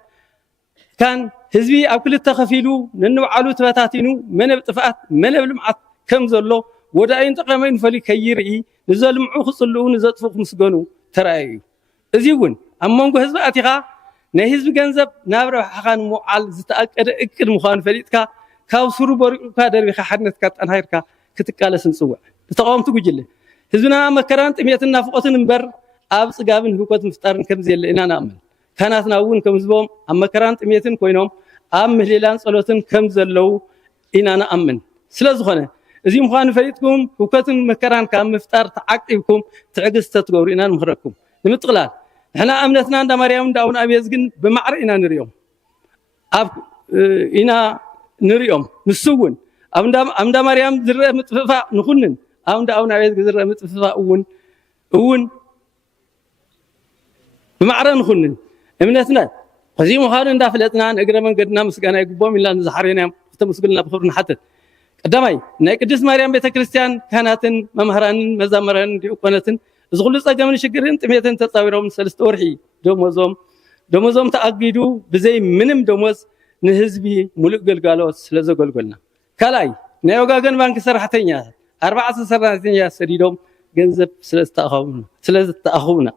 ህዝቢ ኣብ ክልተ ከፊሉ ነንባዕሉ ተበታቲኑ መነብ ጥፍኣት መነብ ልምዓት ከም ዘሎ ወዳእን ጠቐመን ፈሊ ከይርኢ ንዘልምዑ ክፅልኡ ንዘጥፉ ክምስገኑ ተራእዩ እዚ እውን ኣብ መንጎ ህዝቢ ኣቲኻ ናይ ህዝቢ ገንዘብ ናብ ረብሓኻ ንምውዓል ዝተኣቀደ እቅድ ምዃኑ ፈሊጥካ ካብ ስሩ በሪቑካ ደርቢኻ ሓድነትካ ጠንሃርካ ክትቃለስ ንፅውዕ ተቃወምቲ ጉጅለ ህዝብና መከራን ጥሜትን ናፍቆትን እምበር ኣብ ፅጋብን ህውከት ምፍጣርን ከም ዘየለ ኢና ንኣምን ካህናትና እውን ከም ህዝቦም ኣብ መከራን ጥሜትን ኮይኖም ኣብ ምህሌላን ጸሎትን ከም ዘለው ኢና ንኣምን ስለዝኾነ እዚ ምዃኑ ፈሊጥኩም ህውከትን መከራን ካብ ምፍጣር ተዓቂብኩም ትዕግስቲ ትገብሩ ኢና ንምኽረኩም ንምጥቕላል ንሕና እምነትና እንዳ ማርያም እንዳ ኣቡነ ኣብየዝ ግን ብማዕረ ኢና ንሪኦም ንሱ እውን ኣብ እንዳ ማርያም ዝረአ ምጥፍፋእ ንኹንን ኣብ እንዳ ኣቡነ ኣብየዝ ዝረአ ምጥፍፋእ እውን ብማዕረ ንኹንን እምነትና እዚ ምዃኑ እንዳፍለጥና ንእግረ መንገድና ምስጋና ይግቦም ኢልና ንዝሓርዮና ክተመስግኑና ብክብሪ ንሓትት ቀዳማይ ናይ ቅድስት ማርያም ቤተክርስትያን ካህናትን መምህራንን መዛመራንን ዲያቆናትን እዚ ኩሉ ፀገምን ሽግርን ጥሜትን ተፃዊሮም 3 ወርሒ ደሞዞም ተኣጊዱ ብዘይ ምንም ደሞዝ ንህዝቢ ሙሉእ ግልጋሎት ስለዘገልገልና ካልኣይ ናይ ወጋገን ባንኪ ሰራሕተኛታት 4 ሰራሕተኛታት ሰዲዶም ገንዘብ ስለዝተኣኸቡና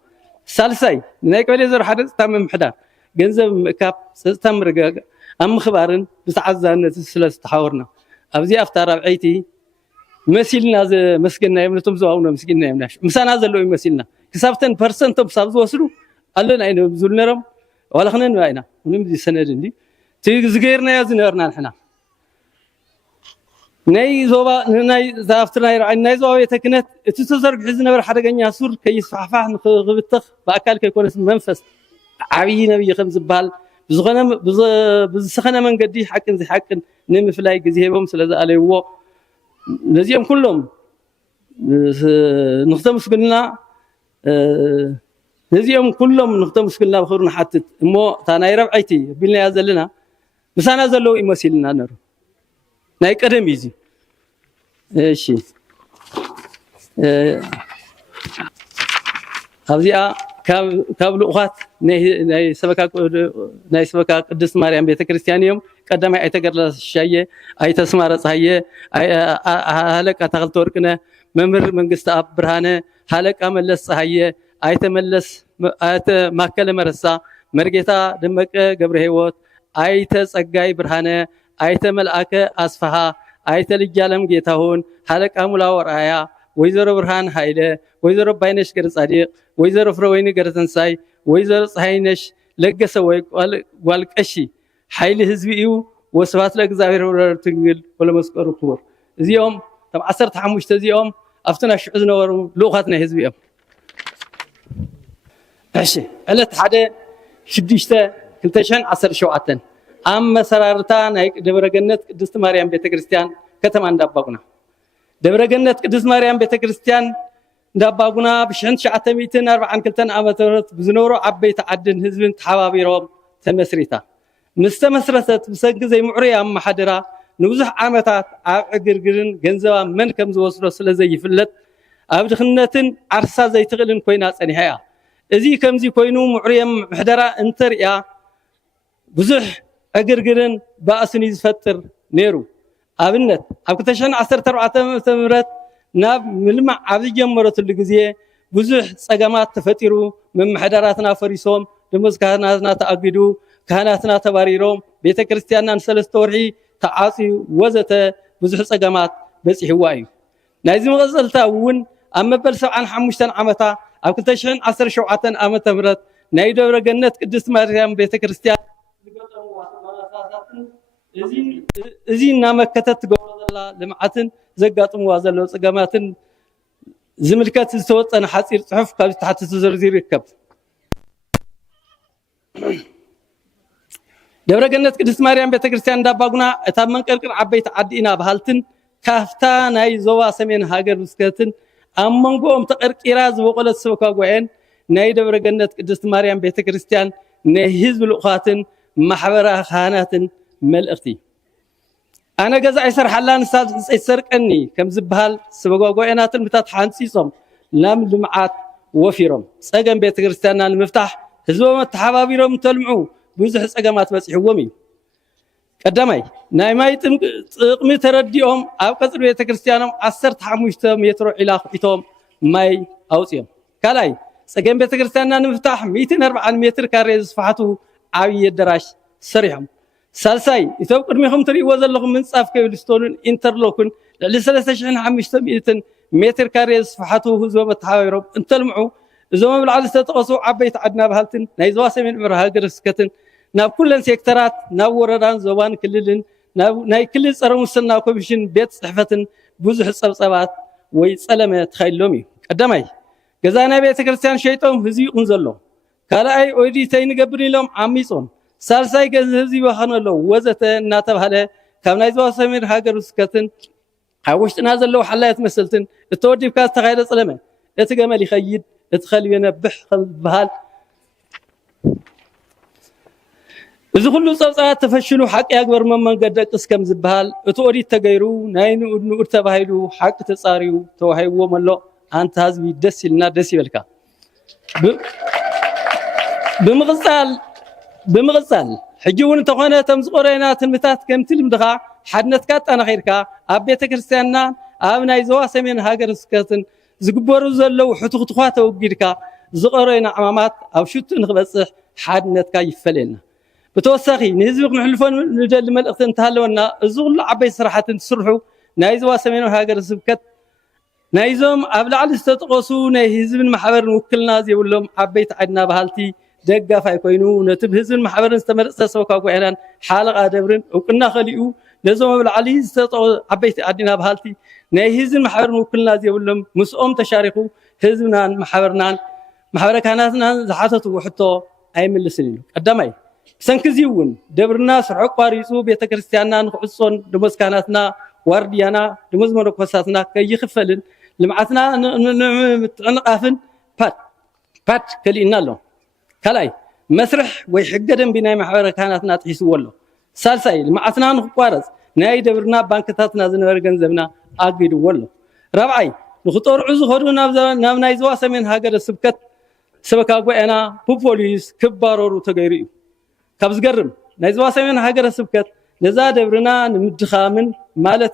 ሳልሳይ ናይ ቀበሌ 01 ፀጥታ ምምሕዳር ገንዘብ ምእካብ ፀጥታ ምርግጋግ ኣብ ምኽባርን ብተዓዛነት ስለዝተሓወርና ኣብዚ ኣፍታ ራብዐይቲ መሲልና መስገና የምነቶም ዝዋውነ መስጊና የምናሽ ምሳና ዘለዎ ይመሲልና ክሳብተን ፐርሰንቶም ሳብ ዝወስዱ ኣለና ኢና ዝብል ነሮም ዋላኽነን ባይና ምንም ሰነድ እንዲ ዝገይርናዮ ዝነበርና ንሕና ናይ ዞባ ናይ ዛፍትና ናይ ዞባ ቤተ ክህነት እቲ ተዘርግሑ ዝነበረ ሓደገኛ ሱር ከይስፋሕፋሕ ንክብትኽ ብኣካል ከይኮነስ መንፈስ ዓብይ ነብይ ከም ዝበሃል ብዝሰኸነ መንገዲ ሓቅን ዘይሓቅን ንምፍላይ ግዜ ሂቦም ስለዝኣለይዎ ነዚኦም ኩሎም ንክተመስግኑና ብክብሪ ንሓትት እሞ እታ ናይ ረብዐይቲ ቢልናያ ዘለና ምሳና ዘለው ይመሲልና ነሩ ናይ ቀደም እዩ እሺ ኣብዚኣ ካብ ልኡኻት ናይ ሰበካ ቅድስት ማርያም ቤተክርስትያን እዮም ቀዳማይ ኣይተገድላስ ሻየ ኣይተስማረ ፀሃየ ሃለቃ ተኽልተ ወርቅነ መምህር መንግስቲ ኣብ ብርሃነ ሃለቃ መለስ ፀሃየ ኣይተ ማከለ መረሳ መርጌታ ደመቀ ገብረ ህይወት ኣይተ ፀጋይ ብርሃነ ኣይተ መልአከ ኣስፋሃ ኣይተ ልጃለም ጌታሁን ሃለቃ ሙላው ራያ ወይዘሮ ብርሃን ሃይለ ወይዘሮ ባይነሽ ገረጻዲቅ ወይዘሮ ፍረወይኒ ገረተንሳይ ወይዘሮ ፀሃይነሽ ለገሰ ወይ ጓልቀሺ ሓይሊ ህዝቢ እዩ ወስብሐት ለእግዚአብሔር ወለትንግል ወለመስቀሉ ክቡር እዚኦም ተብ 15 እዚኦም ኣብተና ሽዑ ዝነበሩ ልኡኻት ናይ ህዝቢ እዮም እሺ ዕለት 1/6/2017 ኣብ መሰራርታ ናይ ደብረገነት ቅድስት ማርያም ቤተክርስትያን ከተማ እንዳባጉና ደብረገነት ቅድስት ማርያም ቤተክርስትያን እንዳባጉና ብ1942 ዓመተ ምህረት ብዝነበሩ ዓበይቲ ዓድን ህዝብን ተሓባቢሮም ተመስሪታ ምስተመስረተት ብሰንኪ ዘይምዕሩይ ኣመሓድራ ንብዙሕ ዓመታት ኣብ ዕግርግርን ገንዘባ መን ከም ዝወስዶ ስለዘይፍለጥ ኣብ ድኽነትን ዓርሳ ዘይትኽእልን ኮይና ፀኒሓ እያ እዚ ከምዚ ኮይኑ ምዕሩየም ምሕደራ እንተርያ ብዙሕ ዕግርግርን ባእስን ዝፈጥር ነይሩ ኣብነት ኣብ 2014 ዓ.ም ናብ ምልማዕ ኣብ ዝጀመረትሉ ግዜ ብዙሕ ፀገማት ተፈጢሩ መምሕደራትና ፈሪሶም ደሞዝ ካህናትና ተኣጊዱ ካህናትና ተባሪሮም ቤተክርስትያንና ንሰለስተ ወርሒ ተዓፅዩ ወዘተ ብዙሕ ፀገማት በፂሕዋ እዩ ናይዚ መቐፀልታ እውን ኣብ መበል 75 ዓመታ ኣብ 2017 ዓመተ ምህረት ናይ ደብረ ገነት ቅድስት ማርያም ቤተክርስትያን ዝገጠምዋ ተመላሳትን እዚ እናመከተት ትገብሮ ዘላ ልምዓትን ዘጋጥምዋ ዘለው ፀገማትን ዝምልከት ዝተወፀነ ሓፂር ፅሑፍ ካብ ተሓቲ ተዘርዚሩ ይርከብ ደብረ ገነት ቅድስት ማርያም ቤተክርስትያን እንዳባጉና እታ መንቀርቅር ዓበይቲ ዓዲና ባህልትን ካፍታ ናይ ዞባ ሰሜን ሃገር ምስከትን ኣብ መንጎኦም ተቀርቂራ ዝበቆለት ሰበካ ጉዕን ናይ ደብረ ገነት ቅድስት ማርያም ቤተክርስትያን ናይ ህዝቢ ልኡኻትን ማሕበራ ካህናትን መልእኽቲ ኣነ ገዛ ኣይሰርሓላን ኣይሰርቀኒ ከም ዝበሃል ሰበካ ጉዕናትን ምታት ሓንፂፆም ላም ልምዓት ወፊሮም ፀገም ቤተክርስትያንና ንምፍታሕ ህዝቦም ተሓባቢሮም ተልምዑ ብዙሕ ፀገማት በፂሕዎም እዩ ቀዳማይ ናይ ማይ ጥቕሚ ተረዲኦም ኣብ ቀፅሪ ቤተክርስትያኖም 15 ሜትሮ ዒላ ሒቶም ማይ ኣውፅዮም ካልኣይ ፀገም ቤተክርስትያንና ንምፍታሕ 140 ሜትር ካሬ ዝስፋሕቱ ዓብይ ኣዳራሽ ሰሪሖም ሳልሳይ እቶም ቅድሚኹም ትርእይዎ ዘለኹም ምንፃፍ ከብልስቶንን ኢንተርሎክን ልዕሊ 3500 ሜትር ካሬ ዝስፋሕቱ ህዝቦም ተሓባቢሮም እንተልምዑ እዞም ኣብ ላዕሊ ዝተጠቐሱ ዓበይቲ ዓድና ባህልትን ናይ ዞባ ሰሜን ምዕራብ ሃገረ ስብከትን ናብ ኩለን ሴክተራት ናብ ወረዳን ዞባን ክልልን ናይ ክልል ፀረ ሙስና ኮሚሽን ቤት ፅሕፈትን ብዙሕ ፀብፀባት ወይ ፀለመ ተኻይሎም እዩ ቀዳማይ ገዛ ናይ ቤተክርስትያን ሸይጦም ህዝቢ ይኹን ዘሎ ካልኣይ ኦዲተይ ንገብር ኢሎም ዓሚፆም ሳልሳይ ገንዘብ ህዝቢ ይባኸነሎ ወዘተ እናተባሃለ ካብ ናይ ዞባ ሰሜን ሃገረ ስብከትን ኣብ ውሽጥና ዘለው ሓላያት መሰልትን እተወዲብካ ዝተኻየደ ፀለመ እቲ ገመል ይኸይድ እቲ ኸልቢ የነብሕ ከም ዝበሃል እዚ ኩሉ ፀብፀባት ተፈሽኑ ሓቂ ኣግበር መንገዲ ደቅስ ከም ዝበሃል እቲ ኦዲት ተገይሩ ናይ ንኡድ ተባሂሉ ሓቂ ተፃርዩ ተዋሂብዎም ኣሎ ኣንተ ህዝቢ ደስ ይልና ደስ ይበልካ ብምቕፃል ሕጂ እውን እንተኾነ እቶም ዝቆረየና ትንቢታት ከምቲ ልምድኻ ሓድነትካ ኣጠናኺርካ ኣብ ቤተክርስትያንና ኣብ ናይ ዞባ ሰሜን ሃገረ ስብከትን ዝግበሩ ዘለው ሕቱኽትኳ ተወጊድካ ዝቆረየና ዕማማት ኣብ ሽቱ ንክበፅሕ ሓድነትካ ይፈለየልና ብተወሳኺ ንህዝቢ ክንሕልፎን ንደሊ መልእኽቲ እንተሃለወና እዚ ኩሉ ዓበይቲ ስራሕትን ትስርሑ ናይ ዞባ ሰሜን ሃገረ ስብከት ናይዞም ኣብ ላዕሊ ዝተጠቐሱ ናይ ህዝብን ማሕበርን ውክልና ዘይብሎም ዓበይቲ ዓድና ባህልቲ ደጋፋይ ኮይኑ ነቲ ብህዝብን ማሕበርን ዝተመረፀ ሰበካ ጉዕናን ሓለቓ ደብርን እውቅና ኸሊኡ ነዞም ኣብ ላዕሊ ዝተጠቐሱ ዓበይቲ ዓድና ባህልቲ ናይ ህዝብን ማሕበርን ውክልና ዘይብሎም ምስኦም ተሻሪኹ ህዝብናን ማሕበርናን ማሕበረ ካህናትናን ዝሓተቱ ውሕቶ ኣይምልስን ኢሉ ቀዳማይ ሰንክዚ እውን ደብርና ስርሑ ቋሪፁ ቤተክርስትያንና ንክዕፆን ደሞዝ ካህናትና ዋርድያና ደሞዝ መነኮሳትና ከይኽፈልን ልምዓትና ምትዕንቃፍን ፓድ ከሊእና ኣሎ ካልኣይ መስርሕ ወይ ሕገ ደንቢ ናይ ማሕበረ ካህናትና ጥሒስዎ ኣሎ ሳልሳይ ልምዓትና ንክቋረፅ ናይ ደብርና ባንክታትና ዝነበረ ገንዘብና ኣጊድዎ ኣሎ ራብዓይ ንክጠርዑ ዝኸዱ ናብ ናይ ዞባ ሰሜን ሃገረ ስብከት ሰበካ ጉዕና ብፖሊስ ክባረሩ ተገይሩ እዩ ካብ ዝገርም ናይ ዞባ ሰሜን ሃገረ ስብከት ነዛ ደብርና ንምድኻምን ማለት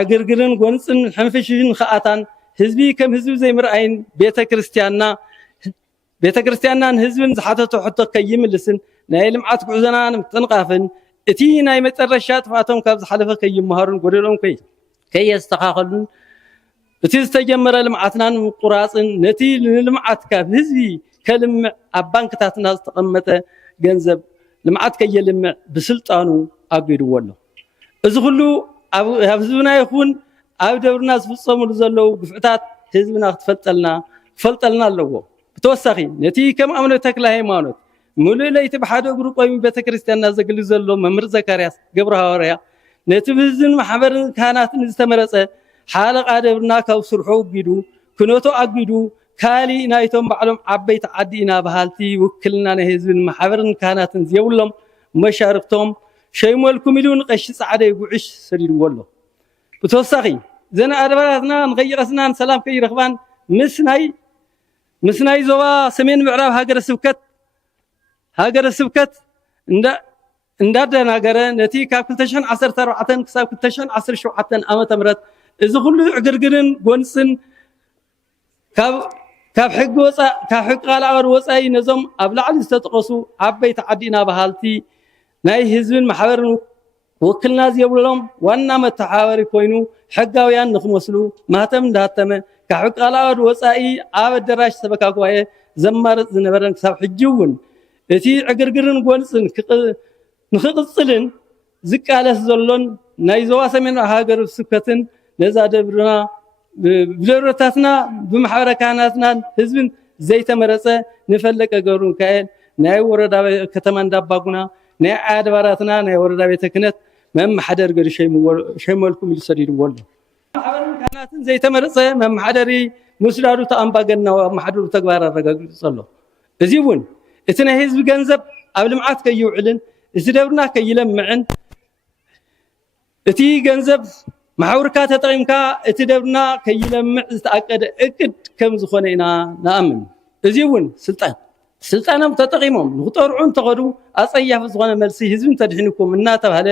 ዕግርግርን ጎንፅን ሕንፍሽን ከኣታን ህዝቢ ከም ህዝቢ ዘይምርኣይን ቤተክርስትያንናን ህዝብን ዝሓተቶ ሕቶ ከይምልስን ናይ ልምዓት ጉዕዞና ንምጥንቃፍን እቲ ናይ መጨረሻ ጥፋቶም ካብ ዝሓለፈ ከይመሃሩን ጎደሎም ከየስተኻኸሉን እቲ ዝተጀመረ ልምዓትና ንምቁራፅን ነቲ ልምዓት ካብ ህዝቢ ከልምዕ ኣብ ባንክታትና ዝተቐመጠ ገንዘብ ልምዓት ከየልምዕ ብስልጣኑ ኣጊድዎ ኣሎ እዚ ኩሉ ኣብ ህዝብና ይኹን ኣብ ደብርና ዝፍፀሙሉ ዘለው ግፍዕታት ህዝብና ክፈልጠልና ኣለዎ ብተወሳኺ ነቲ ከም ኣምነ ተክለ ሃይማኖት ሙሉእ ለይቲ ብሓደ እግሩ ቆይሙ ቤተክርስትያንና ዘገልግል ዘሎ መምህር ዘካርያስ ገብረ ሃዋርያ ነቲ ብህዝብን ማሕበርን ካህናትን ዝተመረፀ ሓለቓ ደብርና ካብ ስርሑ ኣጊዱ ክነቶ ኣጊዱ ካሊእ ናይቶም ባዕሎም ዓበይቲ ዓዲና ባህልቲ ውክልና ናይ ህዝብን ማሕበርን ካህናትን ዝየብሎም መሻርክቶም ሸይሞልኩም ኢሉ ንቀሺ ፃዕደይ ጉዕሽ ሰዲድዎ ኣሎ ብተወሳኺ زنا أدبراتنا نغيرسنا سلام كي رخبان مسناي زوا سمين معراب هاجر السبكت اندادنا غره نتي كاب 2014 كساب 2017 عام تمرت اذا كله عقرقرن غونسن كاب حق وصا كاب حق قال اور وصاي نزم ابلعل استطقسو عبيت عدينا بحالتي ناي حزبن محبرن وكلنا زيبلهم وانا متحاور كوينو حقاويان نخمسلو ماتم داتمه كحق قال اور وصاي اب دراش سبكاكواي زمر زنبرن كساب حجون اتي عقرقرن غونسن نخقصلن زقالس زلون نايزوا سمين هاجر سكتن نزا دبرنا بدرتاتنا بمحركاناتنا حزبن زي تمرصه نفلق غورن كاين ناي وردا كتما انداباغنا ناي ادباراتنا ناي وردا بيت كنت مم حدر غير شي ملكم يسديد ولد محركاناتن زي تمرصه مم حدري مسدادو تامباغنا محدرو تغبار رغغصلو ازيون اتنا حزب ገንዘብ ኣብ ልምዓት ከይውዕልን እዝደብርና ከይለምዕን እቲ ገንዘብ ማሕበርካ ተጠቂምካ እቲ ደብርና ከይለምዕ ዝተኣቀደ እቅድ ከም ዝኾነ ኢና ንኣምን እዚውን ስልጣኖም ተጠቂሞም ንኽጠርዑን ተኸዱ ኣፀያፍ ዝኾነ መልሲ ህዝብን ተድሕንኩም እናተባሃለ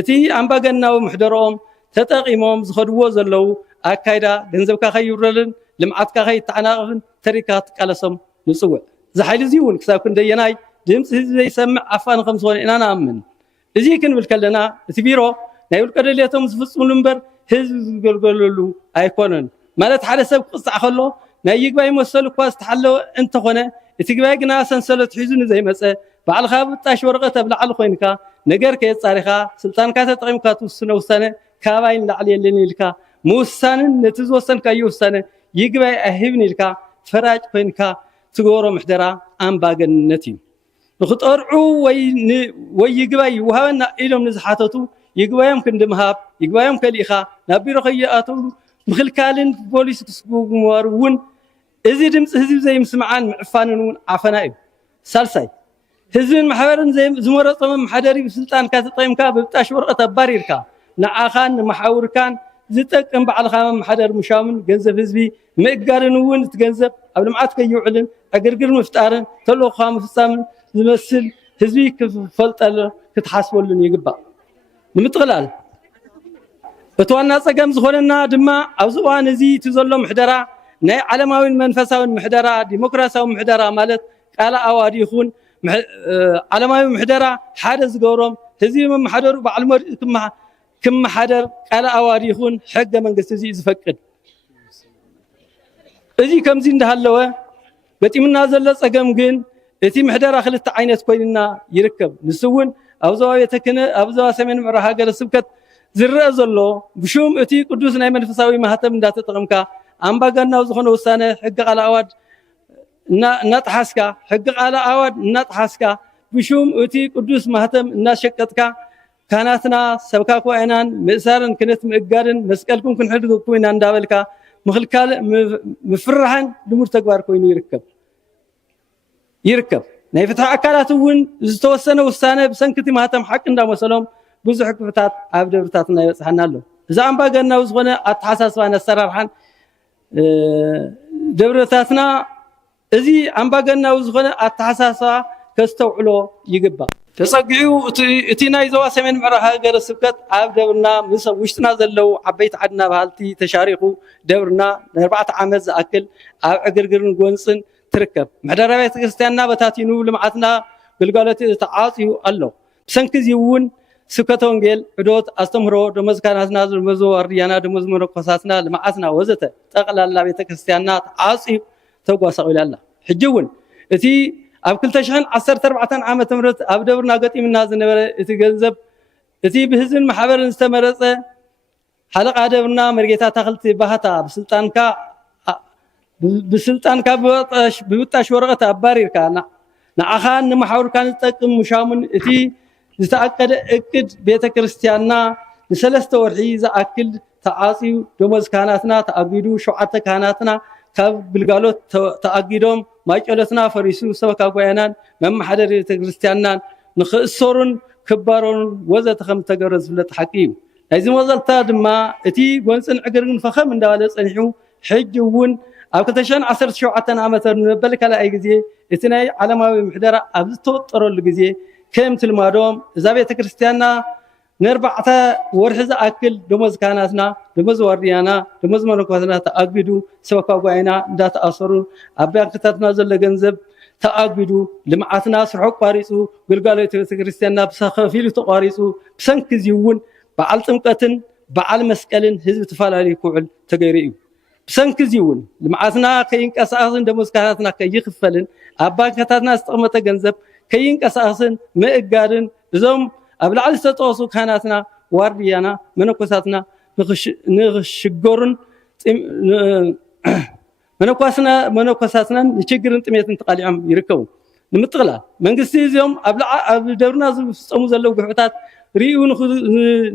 እቲ ኣምባገናዊ ምሕደሮኦም ተጠቂሞም ዝኸድዎ ዘለው ኣካይዳ ገንዘብካ ከይውረልን ልምዓትካ ከይተዓናቕፍን ተሪካ ትቃለሶም ንፅውዕ زحيل زيون كساب كنديناي دمس زي سمع عفان 5 انا نامن ازي كنبل كلنا تبيرو نايول قدليتهم زفصون نمبر حزب زغلغللو ايكونن مالت حدا سب قصع خلو ناي يغباي مسلو كواس تحلو انت خونه اتغباي غنا سنسلت حزن زي مسه بعل خابطاش ورقه بلعل خوينكا نجر كي صارخا سلطانكا تطقيمكا توسنه وسنه كاباين لعل يلنيلكا موسانن نتزوسن كيوسنه يغباي اهبنيلكا فراج خوينكا تغورو محدرا امباغنتي نخطرعو وي يغباي وهانا إلهم نزحاتتو يغبايم كندمهاب يغبايم كليخا نابيرو خياتو مخلكالن بوليس كسغومارون ازي دمص حزب زي مسمعان معفانون عفناي سالساي حزبن محبرن زي زمرصم محدري بسلطان كاتطيمكا ببطاش ورقه باريركا نعاخان محاوركان زتقم بعلخا محدر مشامن ገንዘብ ህዝቢ مقارنون تገንዘብ ኣብ ልምዓት ከይውዕልን ኣገርግር መፍጣርን ተልእኮ መፍጻምን ዝመስል ህዝቢ ክፈልጠል ክትሓስበሉን ይግባእ ንምጥቕላል እትዋና ፀገም ዝኾነና ድማ ኣብ ዝዋን እዚ ትዘሎ ምሕደራ ናይ ዓለማዊን መንፈሳዊን ምሕደራ ዲሞክራሲያዊ ምሕደራ ማለት ቃል ኣዋዲ ይኹን ዓለማዊ ምሕደራ ሓደ ዝገብሮም ህዝቢ መማሓደሩ በዓል መርእ كمحدر قال اوادي يكون حق منغست زي زفقد ازي كمزي اندهلوه بتيمنا زل صقم ግን እቲ محدر خلت عينت ኮይንና ይርከብ ንስውን ኣብዛው የተከነ ኣብዛው ሰሜን ምዕራብ ሃገረ ስብከት ዝረአ ዘሎ ብሹም እቲ ቅዱስ ናይ መንፈሳዊ ማህተም እንዳተጠቀምካ ኣምባገናው ዝኾነ ውሳነ ሕግ ቃል ኣዋድ እናጥሓስካ ሕግ ቃል ኣዋድ እናጥሓስካ ብሹም እቲ ቅዱስ ማህተም እናሸቀጥካ كانتنا سبكاكو عينان مئسارن كنت مئقارن مسكالكم كن حدقو كوينا اندابلكا مخلكال مفرحان دمور تقبار كوينو يركب نايفتح أكالاتون زتوسنا وسانة بسنكتي مهاتم حق اندام وسلام بوزو حق فتات عبد فتاتنا يسحنا له إذا عم باقنا وزغنا أتحساس وانا السرارحان دبرتاتنا إذي عم باقنا وزغنا أتحساسا كستوعلو يقبا تسقعو اتينا يزوا سمين معرا هاجر السبكت عاب دبرنا مس وشتنا زلو عبيت عدنا بهالتي تشاريخو دبرنا 4 عام زاكل عاب عقرقرن غونصن تركب محدرا بيت كريستياننا بتاتينو لمعاتنا بالقالتي تعاطيو الله سنكزيون سبكت ونجيل عدوت استمرو دمزكاناتنا دمزو اريانا دمز مرقساتنا لمعاتنا وزته تقلال بيت كريستياننا تعاصي توقاسو الى الله حجون اتي ኣብ 2014 ዓመተ ምህረት ኣብ ደብርና ገጢምና ዝነበረ እቲ ገንዘብ እቲ ብህዝብን ማሕበርን ዝተመረፀ ሓለቃ ደብርና መርጌታ ተኽልቲ ባህታ ብስልጣንካ ብብጣሽ ወረቐት ኣባሪርካ ንዓኻን ንማሕበርካን ዝጠቅም ምሻሙን እቲ ዝተኣቀደ እቅድ ቤተ ክርስቲያንና ንሰለስተ ወርሒ ዝኣክል ተዓፅዩ ደሞዝ ካህናትና ተኣጊዱ 7 ካህናትና ካብ ግልጋሎት ተኣጊዶም ማይጨለትና ፈሪሱ ሰበካ ጎያናን መማሕደር ቤተ ክርስቲያንናን ንኽእሰሩን ክባሮን ወዘተ ከም ተገረ ዝፍለጥ ሓቂ እዩ ናይዚ መዘልታ ድማ እቲ ጎንፅን ዕግርን ፈኸም እንዳበለ ፀኒሑ ሕጂ እውን ኣብ 2017 ዓመተ ንበል ካልኣይ ግዜ እቲ ናይ ዓለማዊ ምሕደራ ኣብ ዝተወጠረሉ ግዜ ከም ትልማዶም እዛ ቤተክርስትያንና ንኣርባዕተ ወርሒ ዝኣክል ደሞዝ ካህናትና ደሞዝ ዋርድያና ደሞዝ መነኮሳትና ተኣጊዱ ሰበካ ጉባኤና እንዳተኣሰሩ ኣብ ባንክታትና ዘሎ ገንዘብ ተኣጊዱ ልምዓትና ስርሑ ቋሪፁ ግልጋሎት ቤተክርስትያንና ብሰኸፊሉ ተቋሪፁ ብሰንኪ እዚ እውን በዓል ጥምቀትን በዓል መስቀልን ህዝቢ ተፈላለዩ ክውዕል ተገይሩ እዩ ብሰንኪ እዚ እውን ልምዓትና ከይንቀሳቐስን ደሞዝ ካህናትና ከይኽፈልን ኣብ ባንክታትና ዝተቐመጠ ገንዘብ ከይንቀሳቐስን ምእጋድን እዞም ኣብ ላዕሊ ዝተጠቐሱ ካህናትና ዋርድያና መነኮሳትና ንኽሽገሩን መነኮሳትና ንችግርን ጥሜትን ተቃሊዖም ይርከቡ ንምጥቕላል መንግስቲ እዚኦም ኣብ ደብርና ዝፍፀሙ ዘለው ግፍዕታት ርኢዩ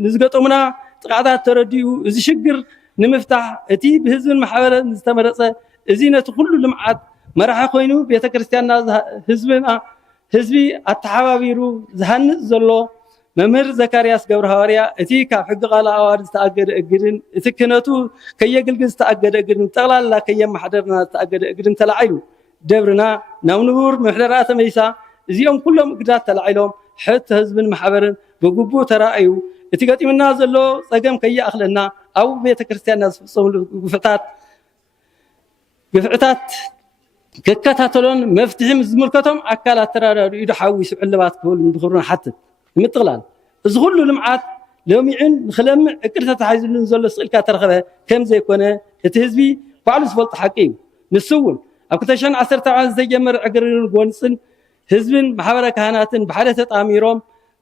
ንዝገጠሙና ጥቃዕታት ተረዲኡ እዚ ሽግር ንምፍታሕ እቲ ብህዝብን ማሕበረን ዝተመረፀ እዚ ነቲ ኩሉ ልምዓት መራሒ ኮይኑ ቤተክርስትያንና ህዝቢ ኣተሓባቢሩ ዝሃንፅ ዘሎ መምህር ዘካርያስ ገብረ ሐዋርያ እቲ ካብ ሕጊ ቃል ኣዋርድ ዝተኣገደ እግድን እቲ ክህነቱ ከየግልግል ዝተኣገደ እግድን ጠቕላላ ከየማሕደርና ዝተኣገደ እግድን ተላዒሉ ደብርና ናብ ንቡር ምሕደራ ተመይሳ እዚኦም ኩሎም እግዳት ተላዒሎም ሕት ህዝብን ማሕበርን ብግቡእ ተራእዩ እቲ ገጢምና ዘሎ ፀገም ከየኣኽለና ኣብ ቤተክርስትያንና ዝፍፀሙ ግፍዕታት ክከታተሎን መፍትሒ ዝምልከቶም ኣካላት ተራዳድኡ ድሓዊሱ ዕልባት ክህሉ ብኽብሩን ሓትት ንምጥቕላል እዚ ኩሉ ልምዓት ሎሚዕን ንኽለምዕ እቅድ ተታሒዙልን ዘሎ ስእልካ ተረኸበ ከም ዘይኮነ እቲ ህዝቢ ባዕሉ ዝፈልጦ ሓቂ እዩ ንሱ እውን ኣብ 2014 ዝተጀመረ ዕግርን ጎንፅን ህዝብን ማሕበረ ካህናትን ብሓደ ተጣሚሮም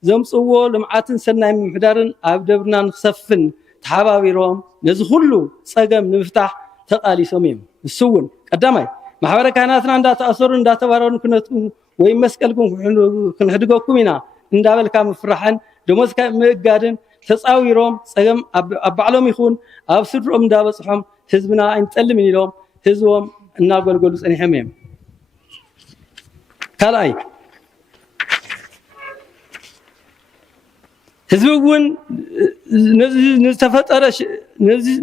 ዘምፅዎ ልምዓትን ሰናይ ምምሕዳርን ኣብ ደብርና ንክሰፍን ተሓባቢሮም ነዚ ኩሉ ፀገም ንምፍታሕ ተቃሊሶም እዮም ንሱ እውን ቀዳማይ ማሕበረ ካህናትና እንዳተኣሰሩ እንዳተባረሩ ክነትኩም ወይ መስቀልኩም ክንሕድገኩም ኢና እንዳበልካ ምፍራሕን ደሞዝ ምእጋድን ተፃዊሮም ፀገም ኣብ ባዕሎም ይኹን ኣብ ስድሮም እንዳበፅሖም ህዝብና ኣይንጠልምን ኢሎም ህዝቦም እናገልገሉ ፀኒሖም እዮም ካልኣይ ህዝቢ እውን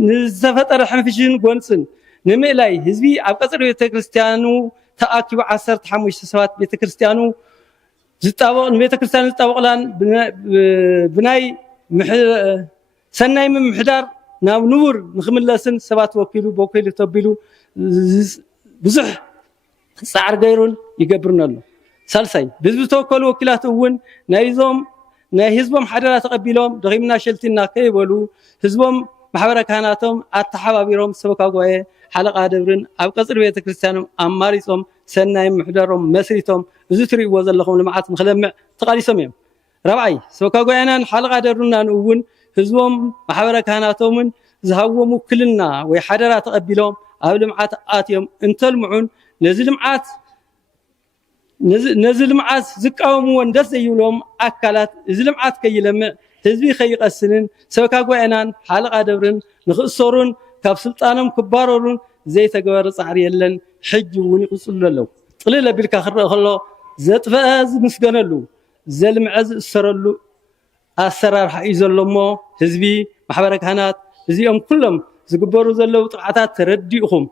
ንዝተፈጠረ ሕንፍሽን ጎንፅን ንምእላይ ህዝቢ ኣብ ቀፅሪ ቤተክርስትያኑ ተኣኪቡ 15 ሰባት ቤተክርስትያኑ ንቤተክርስትያን ዝጣበቕላን ብናይ ሰናይ ምምሕዳር ናብ ንቡር ንኽምለስን ሰባት ወኪሉ ተቢሉ ብዙሕ ፃዕር ገይሩን ይገብርና ኣሎ ሳልሳይ ብህዝቢ ዝተወከሉ ወኪላት እውን ናይ ህዝቦም ሓደራ ተቐቢሎም ደኺምና ሸልቲና ከይበሉ ህዝቦም ማሕበረ ካህናቶም ኣተሓባቢሮም ሰበካ ጉባኤ ሓለቓ ደብርን ኣብ ቀፅሪ ቤተክርስትያኖም ኣማሪፆም ሰናይ ምሕደሮም መስሪቶም እዚ ትርእይዎ ዘለኹም ልምዓት ንኽለምዕ ተቃሊሶም እዮም ራብዓይ ሰበካ ጉባኤናን ሓለቓ ደብርናን እውን ህዝቦም ማሕበረ ካህናቶምን ዝሃብዎም ውክልና ወይ ሓደራ ተቐቢሎም ኣብ ልምዓት ኣትዮም እንተልምዑን ነዚ ልምዓት ዝቃወምዎን ደስ ዘይብሎም ኣካላት እዚ ልምዓት ከይለምዕ ህዝቢ ከይቀስንን ሰበካ ጉባኤናን ሓለቓ ደብርን ንኽእሰሩን ካብ ስልጣኖም ክባረሩን ዘይተገበረ ፃዕሪ የለን ሕጂ እውን ይቕፅሉ ኣለዉ ጥልል ኣቢልካ ክረአ ከሎ ዘጥፈአ ዝምስገነሉ ዘልምዐ ዝእሰረሉ ኣሰራርሓ እዩ ዘሎ እሞ ህዝቢ ማሕበረ ካህናት እዚኦም ኩሎም ዝግበሩ ዘለው ጥቅዓታት ተረዲእኹም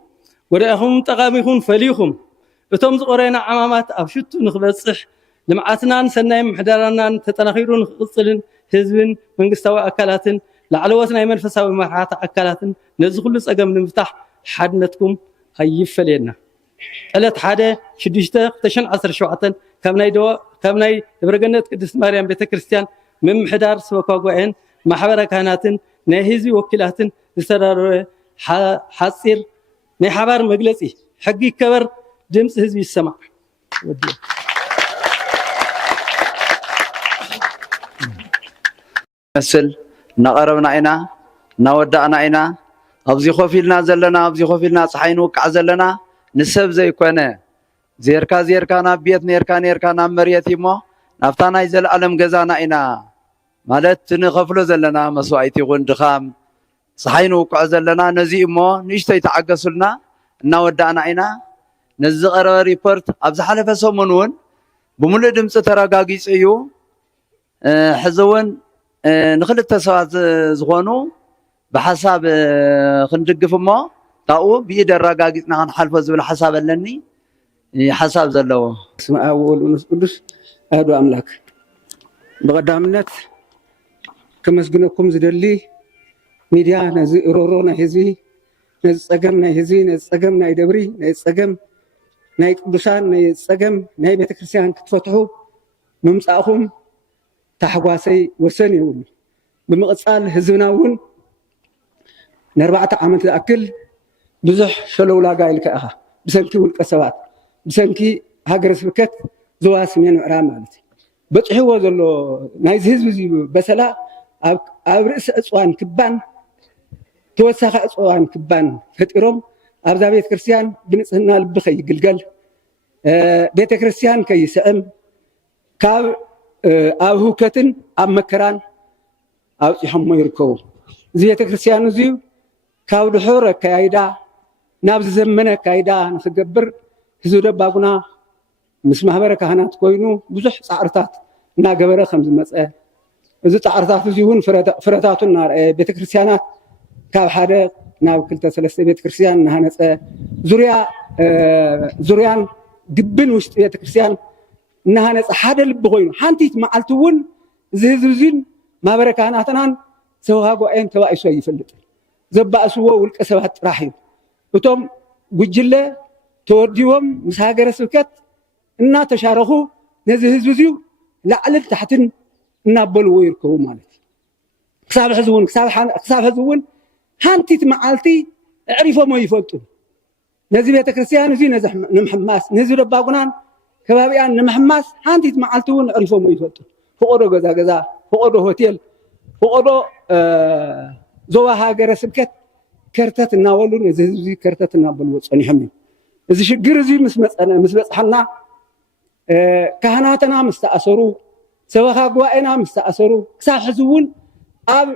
ወዲእኹም ጠቃሚኹም ፈሊኹም እቶም ዝቆረና ዓማማት ኣብ ሽቱ ንኽበፅሕ ልምዓትናን ሰናይ ምሕደራናን ተጠናኺሩ ንኽቕፅልን ህዝብን መንግስታዊ ኣካላትን ላዕለዎት ናይ መንፈሳዊ መራሕቲ ኣካላትን ነዚ ኩሉ ፀገም ንምፍታሕ ሓድነትኩም ኣይፈልየና ዕለት 1/6/2017 ካብ ናይ ደብረገነት ቅድስት ማርያም ቤተክርስትያን ምምሕዳር ሰበካ ጉባኤን ማሕበረ ካህናትን ናይ ህዝቢ ወኪላትን ዝተዳለወ ሓፂር ናይ ሓባር መግለፂ ሕጊ ይከበር ድምፂ ህዝቢ ይሰማዕ መስል እናቐረብና ኢና እናወዳእና ኢና ኣብዚ ኮፍ ኢልና ዘለና ኣብዚ ኮፍ ኢልና ፀሓይ ንውቃዕ ዘለና ንሰብ ዘይኮነ ዜርካ ናብ ቤት ነርካ ናብ መሬት እሞ ናብታ ናይ ዘለዓለም ገዛና ኢና ማለት ንኸፍሎ ዘለና መስዋእቲ ይኹን ድኻም ፀሓይ ንውቃዕ ዘለና ነዚ እሞ ንእሽተይ ተዓገሱልና እናወዳእና ኢና ነዚ ቀረበ ሪፖርት ኣብ ዝሓለፈ ሰሙን እውን ብሙሉእ ድምፂ ተረጋጊፁ እዩ ሕዚ እውን ንክልተ ሰባት ዝኾኑ ብሓሳብ ክንድግፍ እሞ ካብኡ ብኢድ ኣረጋጊፅና ክንሓልፎ ዝብል ሓሳብ ኣለኒ ሓሳብ ዘለዎ ስመ አብ ወወልድ ወመንፈስ ቅዱስ አሐዱ አምላክ በቀዳምነት ከመስግነኩም ዝደሊ ሚድያ ነዚ ሮሮ ናይ ህዝቢ ነዚ ፀገም ናይ ህዝቢ ነዚ ፀገም ናይ ደብሪ ነዚ ፀገም ናይ ቅዱሳን ነዚ ፀገም ናይ ቤተክርስትያን ክትፈትሑ ምምፃእኹም ታሕጓሰይ ወሰን ይብሉ ብምቕፃል ህዝብና እውን ን4 ዓመት ዝኣክል ብዙሕ ሸለውላጋ ኢልካ ኢኻ ብሰንኪ ውልቀ ሰባት ብሰንኪ ሃገረ ስብከት ዞባ ሰሜን ምዕራብ ማለት እዩ በፅሕዎ ዘሎ ናይዚ ህዝቢ እዚ በሰላ ኣብ ርእሲ እፅዋን ክባን ተወሳኺ እፅዋን ክባን ፈጢሮም ኣብዛ ቤተ ክርስቲያን ብንፅህና ልቢ ከይግልገል ቤተ ክርስቲያን ከይስዕም ካብ ኣብ ህውከትን ኣብ መከራን ኣውፂሖሞ ይርከቡ እዚ ቤተ ክርስቲያን እዚ ካብ ድሑር ኣከያይዳ ናብ ዝዘመነ ኣከያይዳ ንክገብር ህዝቢ ደባጉና ምስ ማህበረ ካህናት ኮይኑ ብዙሕ ፃዕርታት እናገበረ ከም ዝመፀ እዚ ፃዕርታት እዚ እውን ፍረታቱ እናርአየ ቤተክርስትያናት ካብ ሓደ ናብ 2-3 ቤተክርስትያን እናሃነፀ ዙርያን ግብን ውሽጢ ቤተክርስትያን እናሃነፀ ሓደ ልቢ ኮይኑ ሓንቲት መዓልቲ እውን እዚ ህዝቢ እዚ ማህበረ ካህናትናን ሰብካ ጉባኤን ተባኢሶ ይፈልጥ ዘባእስዎ ውልቀ ሰባት ጥራሕ እዩ እቶም ጉጅለ ተወዲቦም ምስ ሃገረ ስብከት እናተሻረኹ ነዚ ህዝቢ እዚ ላዕልን ታሕትን እናበልዎ ይርከቡ ማለት እዩ ክሳብ ሕዚ እውን ሓንቲት መዓልቲ ኣዕሪፎሞ ይፈልጡ ነዚ ቤተክርስትያን እዚ ንምሕማስ ነህዝቢ ደባጉናን ከባቢያን ንምሕማስ ሓንቲት መዓልቲ እውን ኣዕሪፎሞ ይፈልጡ ፈቆዶ ገዛ ፈቆዶ ሆቴል ፈቆዶ ዞባ ሃገረ ስብከት ከርተት እናበሉ ነዚ ህዝቢ ከርተት እናበልዎ ፀኒሖም እዮም እዚ ሽግር እዚ ምስ በፅሐና ካህናትና ምስ ተኣሰሩ ሰበካ ጉባኤና ምስ ተኣሰሩ ክሳብ ሕዚ እውን ኣብ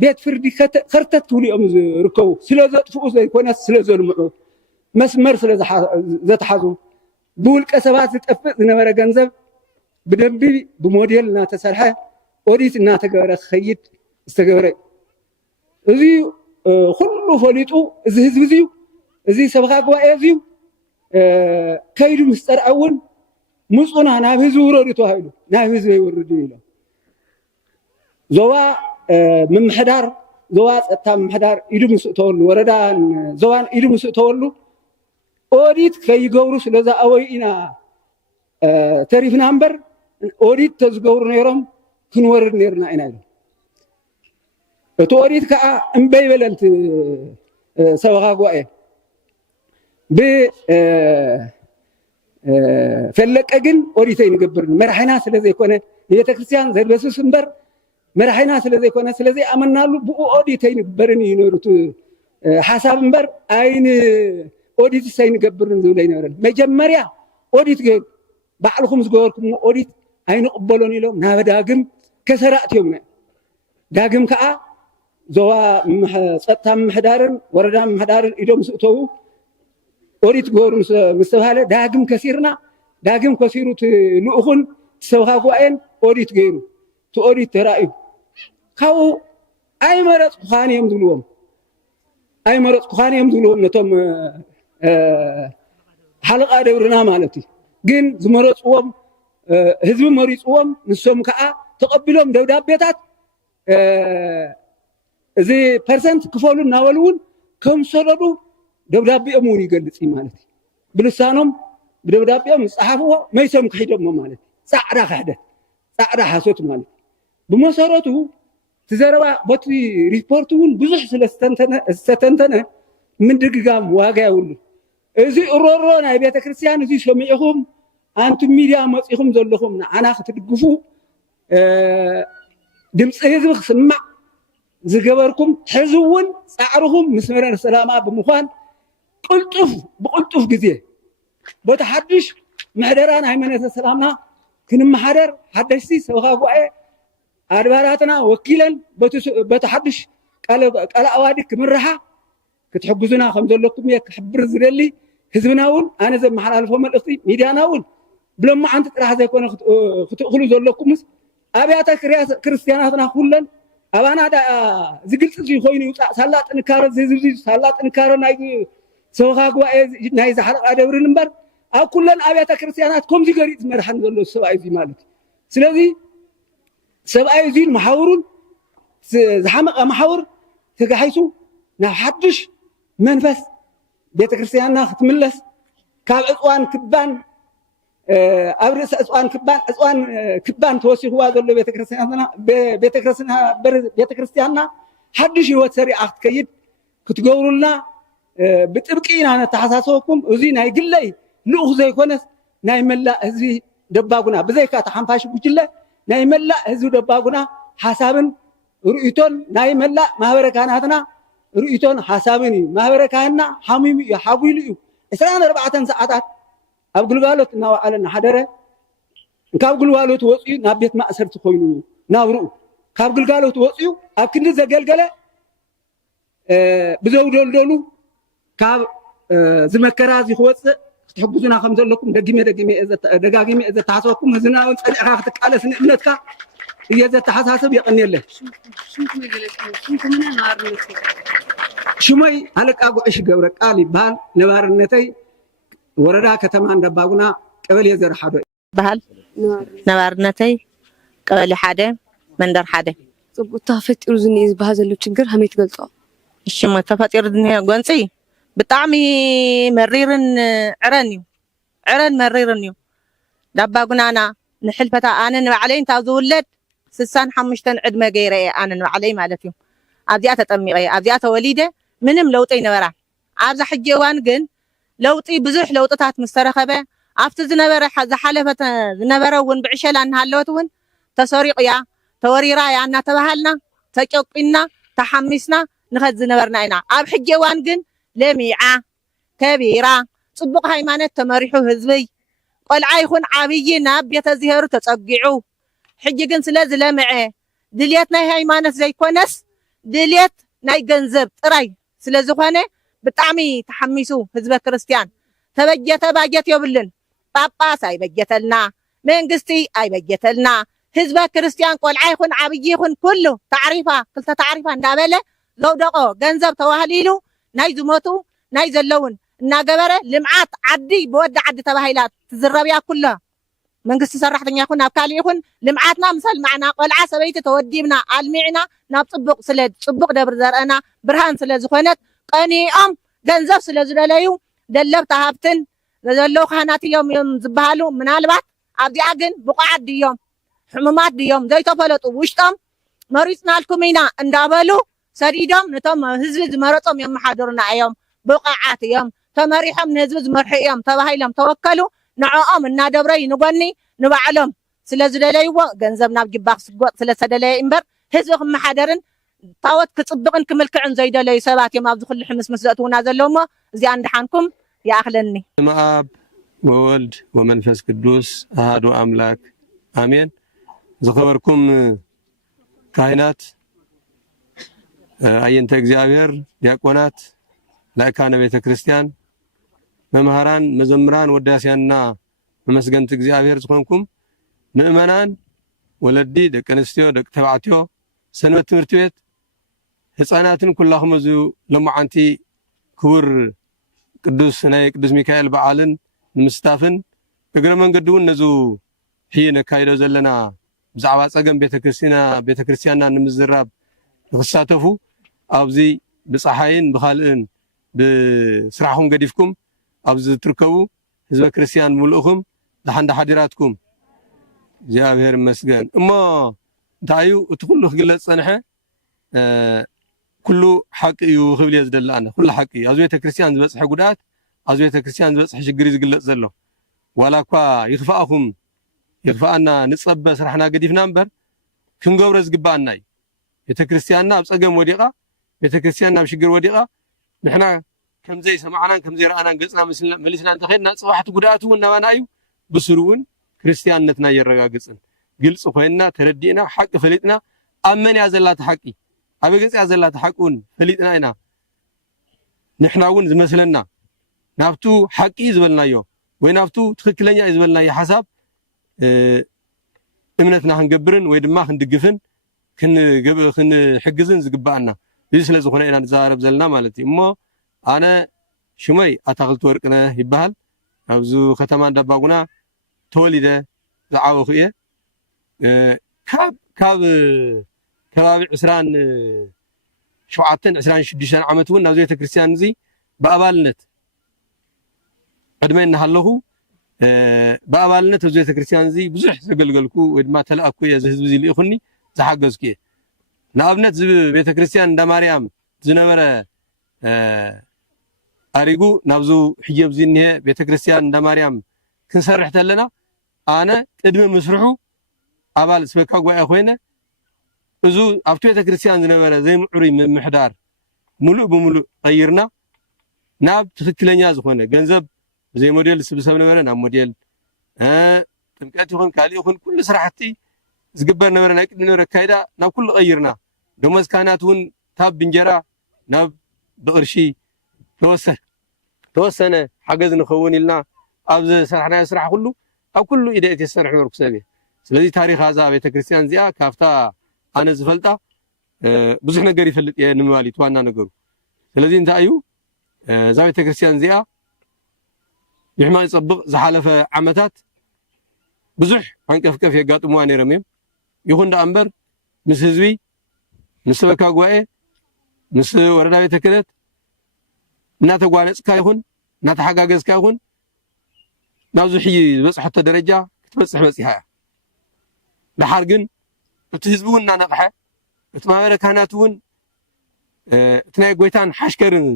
ቤት ፍርዲ ከርተት ክብልኦም ዝርከቡ ስለዘጥፍኡ ዘይኮነስ ስለዘልምዑ መስመር ስለዘተሓዙ ብውልቀ ሰባት ዝጠፍእ ዝነበረ ገንዘብ ብደንቢ ብሞዴል እናተሰርሐ ኦዲት እናተገበረ ክኸይድ ዝተገበረ እዚ ኩሉ ፈሊጡ እዚ ህዝቢ እዚ እዚ ሰበካ ጉባኤ እዚ ከይዱ ምስ ፀርዐ እውን ምፁና ናብ ህዝቢ ውረዱ ተባሂሉ ናብ ህዝቢ ይወርዱ ኢሎም ዞባ ምምሕዳር ዞባ ፀጥታ ምምሕዳር ኢዱ ምስእ ተወሉ ወረዳን ዞባን ኢዱ ምስእ ተወሉ ኦዲት ከይገብሩ ስለዝኣበዩ ኢና ተሪፍና እምበር ኦዲት ተዝገብሩ ነይሮም ክንወርድ ነርና ኢና ኢሎም እቲ ኦዲት ከዓ እምበይ በለንቲ ሰበካ ጉባኤ ፈለቀ ግን ኦዲት ይንገብር መራሒና ስለዘይኮነ ቤተክርስትያን ዘልበስስ እምበር መራሒና ስለዘይኮነ ስለዘይኣመናሉ ብኡ ኦዲት ይንግበርን ይነሩት ሓሳብ እምበር ኣይን ኦዲት ኣይንገብርን ዝብለ ይነበረን መጀመርያ ኦዲት ገይሩ ባዕልኩም ዝገበርኩም ኦዲት ኣይንቕበሎን ኢሎም ናብ ዳግም ከሰራእትዮም ዳግም ከዓ ዞባ ፀጥታ ምምሕዳርን ወረዳ ምምሕዳርን ኢዶም ስእተው ኦዲት ገበሩ ምስ ተባሃለ ዳግም ከሲርና ዳግም ከሲሩ ልኡኹን ሰበካ ጉባኤን ኦዲት ገይሩ እቲ ኦዲት ተራእዩ ካብኡ ኣይመረፅኩኻን እዮም ዝብልዎም ነቶም ሓለቓ ደብርና ማለት እዩ ግን ዝመረፅዎም ህዝቢ መሪፅዎም ንሶም ከዓ ተቐቢሎም ደብዳቤታት እዚ ፐርሰንት ክፈሉ እናበሉ እውን ከም ሰደዱ ደብዳቤኦም እውን ይገልፅ ማለት እዩ ብልሳኖም ብደብዳቤኦም ዝፀሓፍዎ መይሶም ክሒዶሞ ማለት እዩ ፃዕዳ ክሕደት ፃዕዳ ሓሶት ማለት እዩ ብመሰረቱ ትዘረባ በቲ ሪፖርት እውን ብዙሕ ስለዝተተንተነ ምንድግጋም ዋጋ የብሉ እዚ እሮሮ ናይ ቤተክርስትያን እዚ ሰሚዕኹም ኣንቲ ሚድያ መፂኹም ዘለኹም ንዓና ክትድግፉ ድምፂ ህዝቢ ክስማዕ ዝገበርኩም ሕዚ እውን ፃዕርኹም ምስ መረር ሰላማ ብምኳን ብቅልጡፍ ግዜ በቲ ሓድሽ ምሕደራ ናይ መነተ ሰላምና ክንመሓደር ሓደሽቲ ሰበካ ጉባኤ ኣድባራትና ወኪለን በቲ ሓድሽ ቃል ኣዋዲ ክምርሓ ክትሕግዙና ከም ዘለኩም እየ ክሕብር ዝደሊ ህዝብና እውን ኣነ ዘመሓላልፎ መልእኽቲ ሚድያና እውን ብሎማዓንቲ ጥራሕ ዘይኮነ ክትእኽሉ ዘለኩምስ ኣብያተ ክርስቲያናትና ኩለን ኣባና ዝግልጽ ኮይኑ ይውፃእ ሳላ ጥንካረ ዝህዝብ ሳላ ጥንካረ ናይ ሰበካ ጉባኤ ናይ ዝሓለቃ ደብርን እምበር ኣብ ኩለን ኣብያተ ክርስቲያናት ከምዚ ገሪፅ ዝመርሐን ዘሎ ሰብኣይ እዚ ማለት ስለዚ ሰብኣይ እዚ መሓውሩን ዝሓመቐ መሓውር ተጋሒሱ ናብ ሓድሽ መንፈስ ቤተክርስትያንና ክትምለስ ካብ ዕፅዋን ክባን ኣብ ርእሲ ዕፅዋን ክባን ተወሲኽዋ ዘሎ ቤተክርስትያንና ሓድሽ ህይወት ሰሪዓ ክትከይድ ክትገብሩልና ብጥብቂ ኢና ነተሓሳሰበኩም እዚ ናይ ግለይ ልኡኽ ዘይኮነስ ናይ መላእ ህዝቢ ደባጉና ብዘይካ ተሓንፋሽ ጉጅለ ናይ መላእ ህዝቢ ደባጉና ሓሳብን ርእይቶን ናይ መላእ ማህበረ ካህናትና ርእይቶን ሓሳብን እዩ ማህበረ ካህንና ሓሚሙ እዩ ሓጉሉ እዩ 24 ሰዓታት ኣብ ግልጋሎት እናወዓለና ሓደረ ካብ ግልጋሎት ወፅዩ ናብ ቤት ማእሰርቲ ኮይኑ ናብርኡ ካብ ግልጋሎት ወፅዩ ኣብ ክንዲ ዘገልገለ ብዘውደልደሉ ካብ ዝመከራ እዚ ክወፅእ ክትሕግዙና ከም ዘለኩም ደጋጊመ ዘተሓሰበኩም ህዝና እውን ፀኒዕካ ክትቃለስ ንእምነትካ እየ ዘተሓሳስብ የቀኒየለ ሽሞይ ኣለቃ ጉዕሽ ገብረ ቃል ይበሃል ነባርነተይ ወረዳ ከተማ እንዳባጉና ቀበሌ ዘርሓዶ በሃል ነባርነተይ ቀበሌ ሓደ መንደር ሓደ ጽቡቅ ተፈጢሩ ዝኒእ ዝበሃል ዘሎ ችግር ከመይ ትገልጾ? እሺ ተፈጢሩ ዝኒእ ጎንፂ ብጣዕሚ መሪርን ዕረን መሪርን እዩ ዳባጉናና ንሕልፈታ ኣነ ንባዕለይ እንታብ ዝውለድ 65 ዕድመ ገይረ ኣነ ንባዕለይ ማለት እዩ ኣብዚኣ ተጠሚቐ ኣብዚኣ ተወሊደ ምንም ለውጢ ይነበራ ኣብዛ ሕጂ እዋን ግን ለውጢ ብዙሕ ለውጥታት ምስተረኸበ ኣብቲ ዝነበረ ዝሓለፈት ዝነበረ እውን ብዕሸላ እናሃለወት እውን ተሰሪቑ እያ ተወሪራ እያ እናተባሃልና ተጨቂና ተሓሚስና ንኸት ዝነበርና ኢና ኣብ ሕጂ እዋን ግን ለሚዓ ከቢራ ጽቡቕ ሃይማኖት ተመሪሑ ህዝበይ ቆልዓ ይኹን ዓብይ ናብ ቤተ ዝሄሩ ተጸጊዑ ሕጂ ግን ስለ ዝለምዐ ድልየት ናይ ሃይማኖት ዘይኮነስ ድልየት ናይ ገንዘብ ጥራይ ስለ ዝኾነ ብጣዕሚ ተሓሚሱ ህዝበ ክርስቲያን ተበጀተ ባጀት የብልን ጳጳስ ኣይበጀተልና መንግስቲ ኣይበጀተልና ህዝበ ክርስቲያን ቆልዓ ይኹን ዓብይ ይኹን ኩሉ ታዕሪፋ ክልተ ታዕሪፋ እንዳበለ ዘውደቆ ገንዘብ ተዋህሊሉ ናይ ዝሞቱ ናይ ዘለውን እናገበረ ልምዓት ዓዲ ብወዲ ዓዲ ተባሂላ ትዝረብያ ኩላ መንግስቲ ሰራሕተኛ ይኹን ኣብ ካሊእ ይኹን ልምዓትና ምሰል ማዕና ቆልዓ ሰበይቲ ተወዲብና ኣልሚዕና ናብ ጽቡቕ ደብሪ ዘርአና ብርሃን ስለ ዝኾነት ቀኒኦም ገንዘብ ስለ ዝደለዩ ደለብታ ሃብትን ዘለው ካህናት እዮም ዝበሃሉ ምናልባት ኣብዚኣ ግን ብቑዓት ድዮም ሕሙማት ድዮም ዘይተፈለጡ ውሽጦም መሪፅናልኩም ኢና እንዳበሉ ሰዲዶም ነቶም ህዝቢ ዝመረፆም የመሓድሩና እዮም ብቑዓት እዮም ተመሪሖም ንህዝቢ ዝመርሑ እዮም ተባሂሎም ተወከሉ ንዕኦም እናደብረ ይንጎኒ ንባዕሎም ስለ ዝደለይዎ ገንዘብ ናብ ጅባ ክስጎጥ ስለ ዝተደለየ እምበር ህዝቢ ክመሓደርን ታወት ክጽብቕን ክምልክዕን ዘይደለዩ ሰባት እዮም ኣብዚ ኩሉ ሕምስምስ ዘእትውና ዘለዎ እሞ እዚኣ እንድሓንኩም ይኣኽለኒ አብ ወወልድ ወመንፈስ ቅዱስ አሐዱ አምላክ አሜን። ዝኸበርኩም ካህናት አየንተ እግዚአብሔር ዲያቆናት ላይካነ ቤተ ክርስቲያን መምህራን መዘምራን ወዳስያንና መመስገንቲ እግዚአብሔር ዝኾንኩም ምእመናን ወለዲ ደቂ ኣንስትዮ ደቂ ተባዕትዮ ሰንበት ትምህርቲ ቤት ህፃናትን ኩላኹም እዚ ለማዓንቲ ክቡር ቅዱስ ናይ ቅዱስ ሚካኤል በዓልን ንምስታፍን እግረ መንገዲ እውን ነዙ ሕይ ነካይዶ ዘለና ብዛዕባ ፀገም ቤተክርስቲያንና ንምዝራብ ንክሳተፉ ኣብዚ ብፀሓይን ብኻልእን ብስራሕኩም ገዲፍኩም ኣብዚ ትርከቡ ህዝበ ክርስቲያን ሙሉእኹም ዝሓንዳ ሓዲራትኩም እግዚአብሔር ይመስገን እሞ እንታይ እዩ እቲ ኩሉ ክግለጽ ፀንሐ ኩሉ ሓቂ እዩ ክብል እየ ዝደሊ ኣነ ኩሉ ሓቂ ኣብዚ ቤተክርስቲያን ዝበፅሐ ጉድኣት ኣብዚ ቤተክርስቲያን ዝበፅሐ ሽግር እዩ ዝግለጽ ዘሎ ዋላ እኳ ይኽፋኣና ንፀበ ስራሕና ገዲፍና እምበር ክንገብሮ ዝግባአና እዩ ቤተክርስቲያንና ኣብ ፀገም ወዲቓ ቤተክርስቲያን ናብ ሽግር ወዲቓ ንሕና ከምዘይ ሰማዕናን ከምዘይ ረኣናን ገፅና መሊስና እንተኸድና ፅባሕቲ ጉድኣት እውን ናባና እዩ ብስሩ እውን ክርስቲያንነትና የረጋግፅን ግልጽ ኮይንና ተረዲእና ሓቂ ፈሊጥና ኣብ መን እያ ዘላታ ሓቂ ኣብ ገጽ እያ ዘላታ ሓቂ እውን ፈሊጥና ኢና ንሕና እውን ዝመስለና ናብቱ ሓቂ ዝበልናዮ ወይ ናብቱ ትክክለኛ ዝበልናዮ ሓሳብ እምነትና ክንገብርን ወይ ድማ ክንድግፍን ክንሕግዝን ዝግባአና እዚ ስለ ዝኾነ ኢና ንዛረብ ዘለና ማለት እዩ። እሞ ኣነ ሽመይ ኣታክልቲ ወርቅነህ ይበሃል ኣብዚ ከተማ እንዳባጉና ተወሊደ ዝዓበኹ እየ ካብ ከባቢ 27-26 ዓመት እውን ናብዚ ቤተክርስትያን እዚ ብኣባልነት ዕድመ እናሃለኹ ብኣባልነት ኣብዚ ቤተክርስትያን እዚ ብዙሕ ዘገልገልኩ ወይ ድማ ተለኣኩ እየ ህዝቢ እዚ ልኢኹኒ ዝሓገዝኩ እየ። ንኣብነት እዚ ቤተክርስትያን እንዳ ማርያም ዝነበረ ኣሪጉ ናብዚ ሕጂ ኣብዚ እኒሀ ቤተክርስትያን እንዳ ማርያም ክንሰርሕ ተለና ኣነ ቅድሚ ምስርሑ ኣባል ስበካ ጉባኤ ኮይነ እዚ ኣብቲ ቤተክርስትያን ዝነበረ ዘይምዕሩይ ምምሕዳር ሙሉእ ብሙሉእ ቀይርና ናብ ትክክለኛ ዝኾነ ገንዘብ ብዘይ ሞዴል ስብሰብ ነበረ ናብ ሞዴል ጥምቀት ይኹን ካልእ ይኹን ኩሉ ስራሕቲ ዝግበር ነበረ ናይ ቅድሚ ነበረ ካይዳ ናብ ኩሉ ቀይርና ደሞዝ ካህናት እውን ካብ ብንጀራ ናብ ብቅርሺ ተወሰነ ሓገዝ ንኸውን ኢልና ኣብ ዝሰርሕናዮ ስራሕ ኩሉ ኣብ ኩሉ ኢደ እቲ ዝሰርሕ ነበርኩ ሰብ እየ። ስለዚ ታሪክ እዛ ቤተክርስትያን እዚኣ ካብታ ኣነ ዝፈልጣ ብዙሕ ነገር ይፈልጥ እየ ንምባል እዩ ዋና ነገሩ። ስለዚ እንታይ እዩ እዛ ቤተክርስትያን እዚኣ ንሕማቅ ይፀብቕ ዝሓለፈ ዓመታት ብዙሕ አንቀፍቀፍ የጋጥምዋ ነይሮም እዮም። ይኹን ዳ እምበር ምስ ህዝቢ ምስ ሰበካ ጉባኤ ምስ ወረዳ ቤተ ክህነት እናተጓነፅካ ይኹን እናተሓጋገዝካ ይኹን ናብዚ ሕጂ ዝበፅሐቶ ደረጃ ክትበፅሕ በፂሓ እያ። ድሓር ግን እቲ ህዝቢ እውን እናነቕሐ እቲ ማህበረ ካህናት እውን እቲ ናይ ጎይታን ሓሽከርን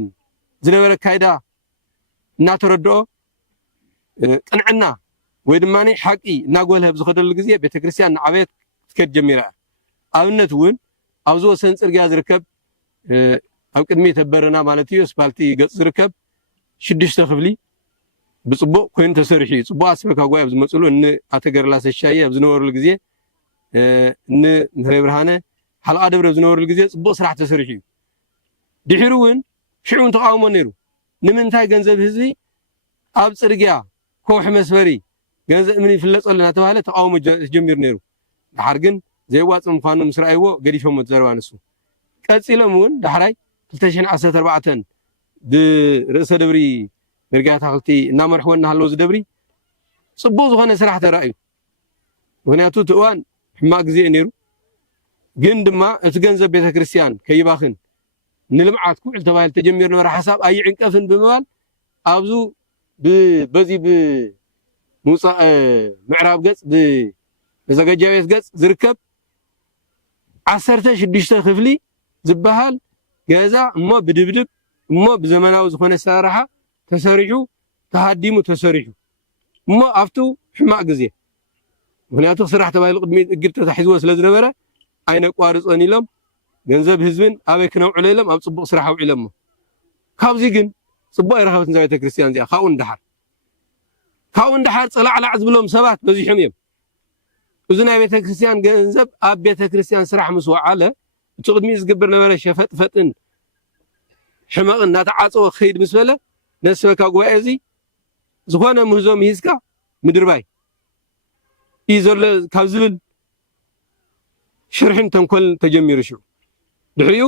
ዝነበረ ካይዳ እናተረድኦ ቅንዕና ወይ ድማ ሓቂ እናጎልሀ ብዝኸደሉ ግዜ ቤተክርስትያን ንዓበየት ክትከድ ጀሚራ እያ። ኣብነት እውን ኣብዚ ወሰን ፅርግያ ዝርከብ ኣብ ቅድሚ ተበረና ማለት እዩ ስፓልቲ ገፅ ዝርከብ 6 ክፍሊ ብፅቡቅ ኮይኑ ተሰሪሑ እዩ። ፅቡቅ ኣስበካ ጉባኤ ኣብ ዝመፅሉ ኣተገርላ ሰሻየ ኣብ ዝነበሩሉ ግዜ ምህረ ብርሃነ ሓልቃ ደብረ ኣብ ዝነበሩሉ ግዜ ፅቡቅ ስራሕ ተሰሪሑ እዩ። ድሕሪ እውን ሽዑን ተቃውሞ ነይሩ። ንምንታይ ገንዘብ ህዝቢ ኣብ ፅርግያ ከውሒ መስፈሪ ገንዘብ ምን ይፍለፀሉ እናተባሃለ ተቃውሞ ጀሚሩ ነይሩ። ድሓር ግን ዘይዋፅእ ምዃኑ ምስ ረኣይዎ ገዲፎሞ ተዘረባ ንሱ ቀፂሎም እውን ዳሕራይ 2014 ብርእሰ ደብሪ ምርጋያ ኣታክልቲ እናመርሕዎ እናሃለዉ ዝደብሪ ፅቡቅ ዝኾነ ስራሕ ተራእዩ። ምክንያቱ እቲ እዋን ሕማቅ ግዜ ነይሩ። ግን ድማ እቲ ገንዘብ ቤተክርስትያን ከይባኽን ንልምዓት ኩዕል ተባሂሉ ተጀሚሩ ነበረ ሓሳብ ኣይዕንቀፍን ብምባል ኣብዙ በዚ ብሙፃእ ምዕራብ ገፅ ብዘገጃቤት ገፅ ዝርከብ 16 ክፍሊ ዝበሃል ገዛ እሞ ብድብድብ እሞ ብዘመናዊ ዝኾነ ሰራሓ ተሰሪሑ ተሃዲሙ ተሰሪሑ እሞ ኣብቱ ሕማቅ ግዜ ምክንያቱ ስራሕ ተባሂሉ ቅድሚ እግድ ተታሒዝዎ ስለ ዝነበረ ኣይነቋርፆን ኢሎም ገንዘብ ህዝብን ኣበይ ክነውዕሎ ኢሎም ኣብ ፅቡቅ ስራሕ ውዒሎም ካብዚ ግን ፅቡቅ ኣይረኸበትን እዛ ቤተክርስትያን እዚኣ ካብኡ እንዳሓር ፀላዕላዕ ዝብሎም ሰባት በዚሖም እዮም። እዚ ናይ ቤተክርስትያን ገንዘብ ኣብ ቤተክርስትያን ስራሕ ምስ ወዓለ እቲ ቅድሚኡ ዝግበር ነበረ ሸፈጥፈጥን ሕማቅን እናተዓፀወ ከይድ ምስ በለ ነስበካ ጉባኤ እዚ ዝኾነ ምህዞም ሂዝካ ምድርባይ እዩ ዘሎ ካብ ዝብል ሽርሕን ተንኮልን ተጀሚሩ ሽዑ ድሕሪኡ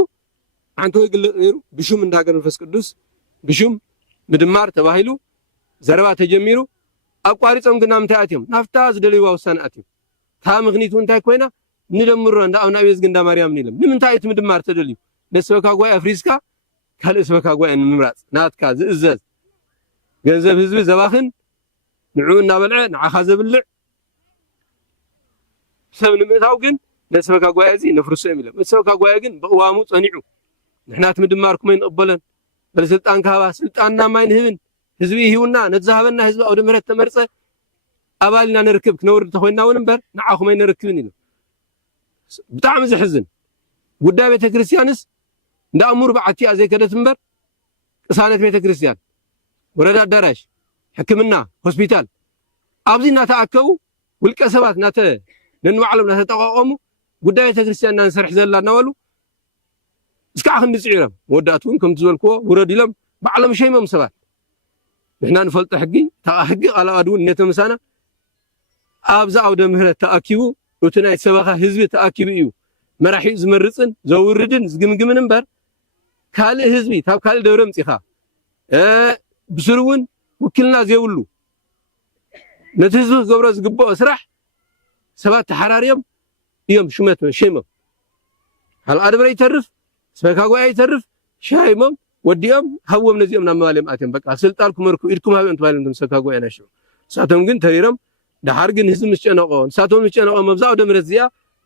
ሓንቲ ወይ ግልፅ ነይሩ ብሹም እንዳገር መንፈስ ቅዱስ ብሹም ምድማር ተባሂሉ ዘረባ ተጀሚሩ ኣቋሪፆም ግና ምንታይ ኣትዮም ናፍታ ዝደልይዋ ውሳነ ኣትዮም ታ ምክኒቱ እንታይ ኮይና ንደምሮ እንዳ ኣብና ቤዝ ግንዳ ማርያም ንኢሎም ንምንታይ እቲ ምድማር ተደልዩ ነስበካ ጉባኤ ኣፍሪስካ ካልእ ስበካ ጉባኤ ንምምራፅ ናትካ ዝእዘዝ ገንዘብ ህዝቢ ዘባኽን ንዑ እናበልዐ ንዓኻ ዘብልዕ ሰብ ንምእታው ግን ነስበካ ጉባኤ እዚ ነፍርሶ እዮም ኢሎም እቲ ሰበካ ጉባኤ ግን ብእዋሙ ፀኒዑ ንሕናት ምድማር ኩመይ ንቕበለን በለስልጣን ካባ ስልጣንና ማይ ንህብን ህዝቢ ይሂውና ነዝሃበና ህዝቢ ኣውደ ምህረት ተመርፀ ኣባልና ንርክብ ክነውርድ ተኮይና እውን እምበር ንዓኹመይ ንርክብን ኢሎም ብጣዕሚ ዝሕዝን ጉዳይ ቤተክርስትያንስ እንዳእሙር በዓቲኣ ዘይከደት እምበር ቅሳነት ቤተክርስትያን ወረዳ ኣዳራሽ ሕክምና ሆስፒታል ኣብዚ እናተኣከቡ ውልቀ ሰባት ነንባዕሎም እናተጠቃቀሙ ጉዳይ ቤተክርስትያን እናንሰርሕ ዘለና እናበሉ እስካዕ ክንዲ ፅዒሮም መወዳእቱ እውን ከምቲ ዝበልክዎ ውረድ ኢሎም ባዕሎም ሸይሞም ሰባት ንሕና ንፈልጦ ሕጊ ቃልኣድ እውን ነተምሳና ኣብዛ ኣውደ ምህረት ተኣኪቡ وتنا يسبخها حزب تأكيب إيو مراحي زمرصن زوردن زغمغمن امبر كال حزبي تاب كال دورم صيخا بسرون وكلنا زيولو نتهزو غبر زغبو اسرح سبات تحراريم يوم شمت شيمم هل ادبر يترف سبكاغو يترف شايمم وديام هوم نزيم نمالم اتم بقى سلطالكم مركو ايدكم هاو انت بالهم سبكاغو يناشو ساتم ግን ተሪረም دحار ግን ህዝብ ምስጨነቆን ሳቶም ምስጨነቆ መብዛው ደምረዝያ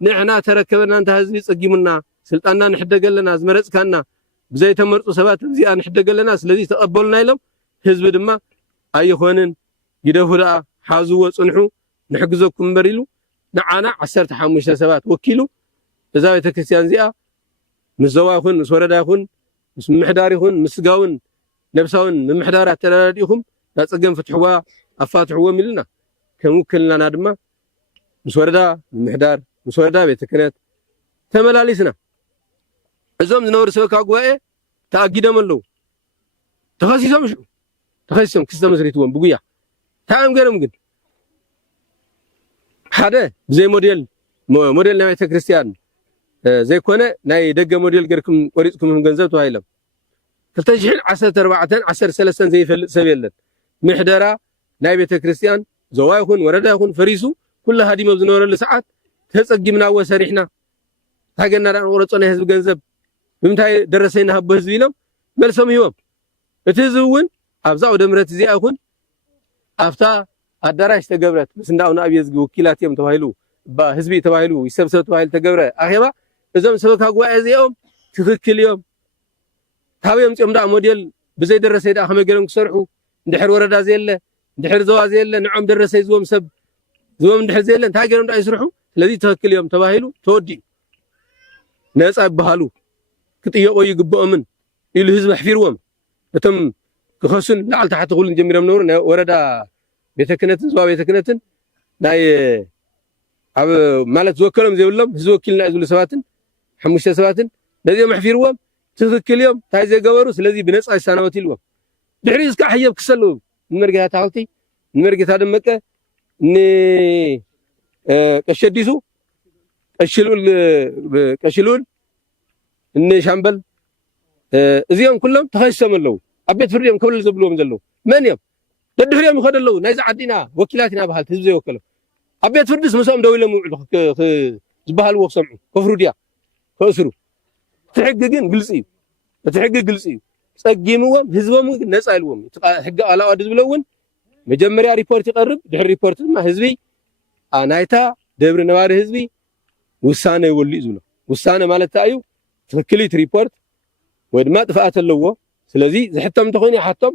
ንሕና ተረከበና እንተ ህዝብ ይጽጊሙና ስልጣንና ንሕደገለና ዝመረጽካና بزي تمرطو سبات زي نحدقلنا سلازي تقبلنا يلم حزب دما ايخونن يدفدا حازو صنحو نحجزكم بريلو نعانا 15 سبات وكيلو اذا بيتكريستيان زيا مزواخون مسورداخون محداريخون مسغاون نفساون محدارات تلاديخم تصقم فتحوا افاتحوا ملنا كموكلنا دما مسوردا محدار مسوردا بيتكريت تملاليسنا ازوم نور سبكا غواي تاغيدم لو تخصيصم شو تخصيصم كسم مسريتون بغيا تايم غيرم غن حدا زي موديل نايت كريستيان زي كونه ناي دغ موديل غيركم قريصكم غنزب توهايلم 2014 13 زي فل سبيلن محدرا ناي بيت كريستيان زواي يكون وردا يكون فريسو كل هادي مبزنور لساعات تصقمنا وسريحنا تاغنا ورصنا حزب غنزب بمتاي درسينا هب حزب يلم ملسم يوم اتزون ابزاو دمرت زي اكون افتا ادراش تغبرت بس እንዳውና አብየዝግ ወኪላትም ተባይሉ በህዝብ ተባይሉ ይሰብሰብ ተባይል ተገብረ አሄባ እዘም ሰበካ ጓይ እዚኦም ትክክል እዮም ታበም ጽምዳ ሞዴል بزي درسي دا خمجرم كسرحو ندحر وردا زيله ندحر زوا زيله نعم درسي زوم سب زوم ندحر زيله تاجرم دا يسرحو الذي تكل يوم تباهلو تودي ناس ابهالو كطيقو يغبو من يلو حزب حفيروم بتم كخسن لعل تحت غول نجمرم نور وردا بيتكنتن زوا بيتكنتن داي اب مالت زوكلم زيولم حزب وكيلنا ازول سباتن حمشة سباتن لذي محفيروم تذكر اليوم تايزي قبرو سلذي بنص سنوات اليوم دحريز كحيب كسلو نمرقها تاوتي نمرقها دمكه ني كشديسو كشلول ني شامبل ازيهم كلهم تخيسملو ابيت فرديم كل زبلوم زلو من يوم ددحريم يخدلو نايز عدينا وكيلاتنا بحال حزب زي وكلو ابيت فردس مسوم دويلم زبحال وسمعوا كفروديا كسرو تحققين قلصي تحقق قلصي صقيموم حزبهم نص አይልዎም حق አላው አድዝ ብለውን መጀመሪያ ሪፖርት ይቀርብ ድህር ሪፖርት ማ ህዝቢ አናይታ ደብረ ነባሪ ህዝቢ ውሳኔ ይወልይ ዝሎ ውሳኔ ማለት ታዩ ትክክሊት ሪፖርት ወድማ ጥፋት አለዎ ስለዚህ ዝሕተም ተኮይኒ ሓቶም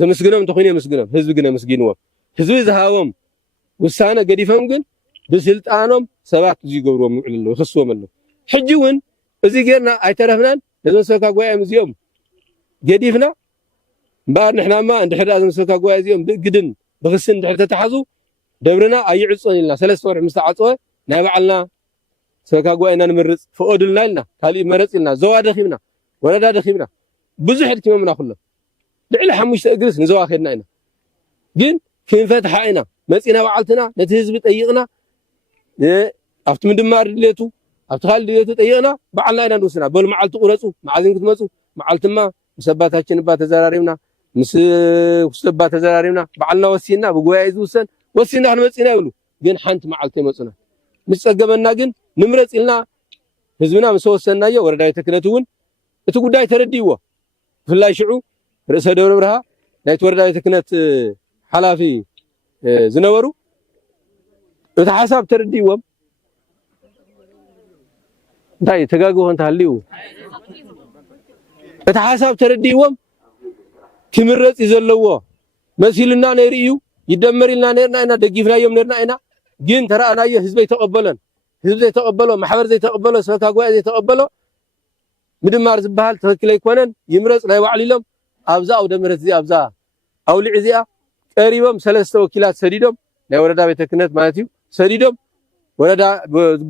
ዘመስግኖም ተኮይኒ መስግኖም ህዝቢ ግን መስጊንዎ ህዝቢ ዝሃቦም ውሳኔ ገዲፈም ግን በስልጣኖም ሰባት ዝይገብርዎም ይዕልሎ ይخصዎም አለ ሕጂውን እዚ ጌርና አይተረፍናን ለዘን ሰካ ጓያም እዚኦም ገዲፍና ባር ንሕናማ እንድሕዳ ዘን ሰካ ጓያ እዚኦም ብግድን በክስን እንድሕር ተተሓዙ ደብረና አይዕጾን ኢልና ሰለስተ ወር ምስተዓጽወ ናይ በዓልና ሰካ ጓይና ንምርጽ ፈኦድልና ኢልና ካሊ መረጽ ኢልና ዘዋ ደኺምና ወረዳ ደኺምና ብዙሕ ሕድክመምና ኩሎም ልዕሊ 5 እግርስ ንዘዋ ኸድና ኢና ግን ክንፈትሓ ኢና መጺና በዓልትና ነቲ ህዝቢ ጠይቕና ኣብቲ ምድማር ድሌቱ አብተኻል ድሌቱ ጠይቕና በዓልና ኢና ንወስና በል መዓልቲ ቁረጹ መዓዝን ክትመጹ መዓልትማ ምሰባታችን ባ ተዘራሪምና ምስ ኩስተባ ተዘራሪምና በዓልና ወሲና በጓያ ይዝውሰን ወሲና ክንመጽና ይብሉ ግን ሓንቲ መዓልቲ ይመጹና ምስ ጸገበና ግን ንምረጽ ኢልና ህዝብና ምስ ወሰናየ ወረዳይ ተክነቱን እቲ ጉዳይ ተረዲይዎ ፍላይ ሽዑ ርእሰ ደብረ ብርሃ ናይቲ ወረዳይ ተክነት ሓላፊ ዝነበሩ እቲ ሓሳብ ተረዲይዎም داي تغاغو انت هليو اتا حساب ترديوم تمرص يزلوا مسيلنا نيريو يدمريلنا نيرنا انا دغيفنا يوم نيرنا انا جين ترى انا حزب يتقبلن حزب يتقبلوا محبر زي تقبلوا سوتاغوا زي تقبلوا مدمار زبال تكلي كونن يمرص لا يوعليلم ابزا او دمرت زي ابزا او لعزيا قريبم ثلاثه وكيلات سديدم لا وردا بيتكنت معناتيو سديدم ወረዳ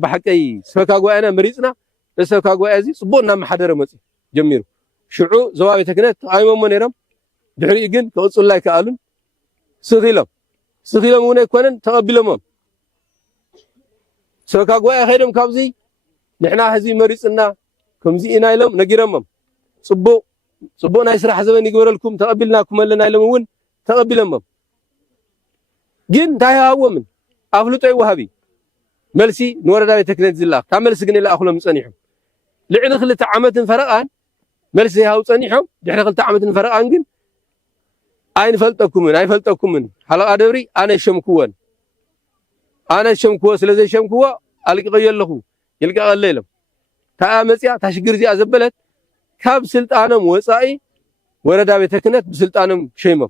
በሐቀይ ሰካጓያና መሪጽና ሰካጓያዚ ጽቦና ማሐደረ መጽ ጀሚሩ ሽዑ ዘዋቤ ተክነት አይመሞ ነረም ድሕሪ ግን ከውጽል ላይ ከአሉን ስኺሎም ወነ ኮነን ተቀብለሞም سبكا قوي خيرم كابزي نحنا هزي مريصنا كمزي إنا إلهم نجرمم صبو ناي سراح زبن يقول لكم تقبلناكم لنا إلهم ون تقبلهم جن تايا ومن أفلطوا وهابي ملسي نوردا بتكنت زلا تعمل سجن لا أخلهم صنيحهم لعن خلت عامة فرقان ملسي هاو صنيحهم دحنا خلت عامة فرقان جن أين فلتكم من حلقة دوري أنا الشمكوان أنا الشمكوا سلزي الشمكوا ألقى غير له يلقى الليلم تأمسيا تشجر زي أزبلت كاب سلطانم وصائي وردا بتكنت بسلطانم شيمم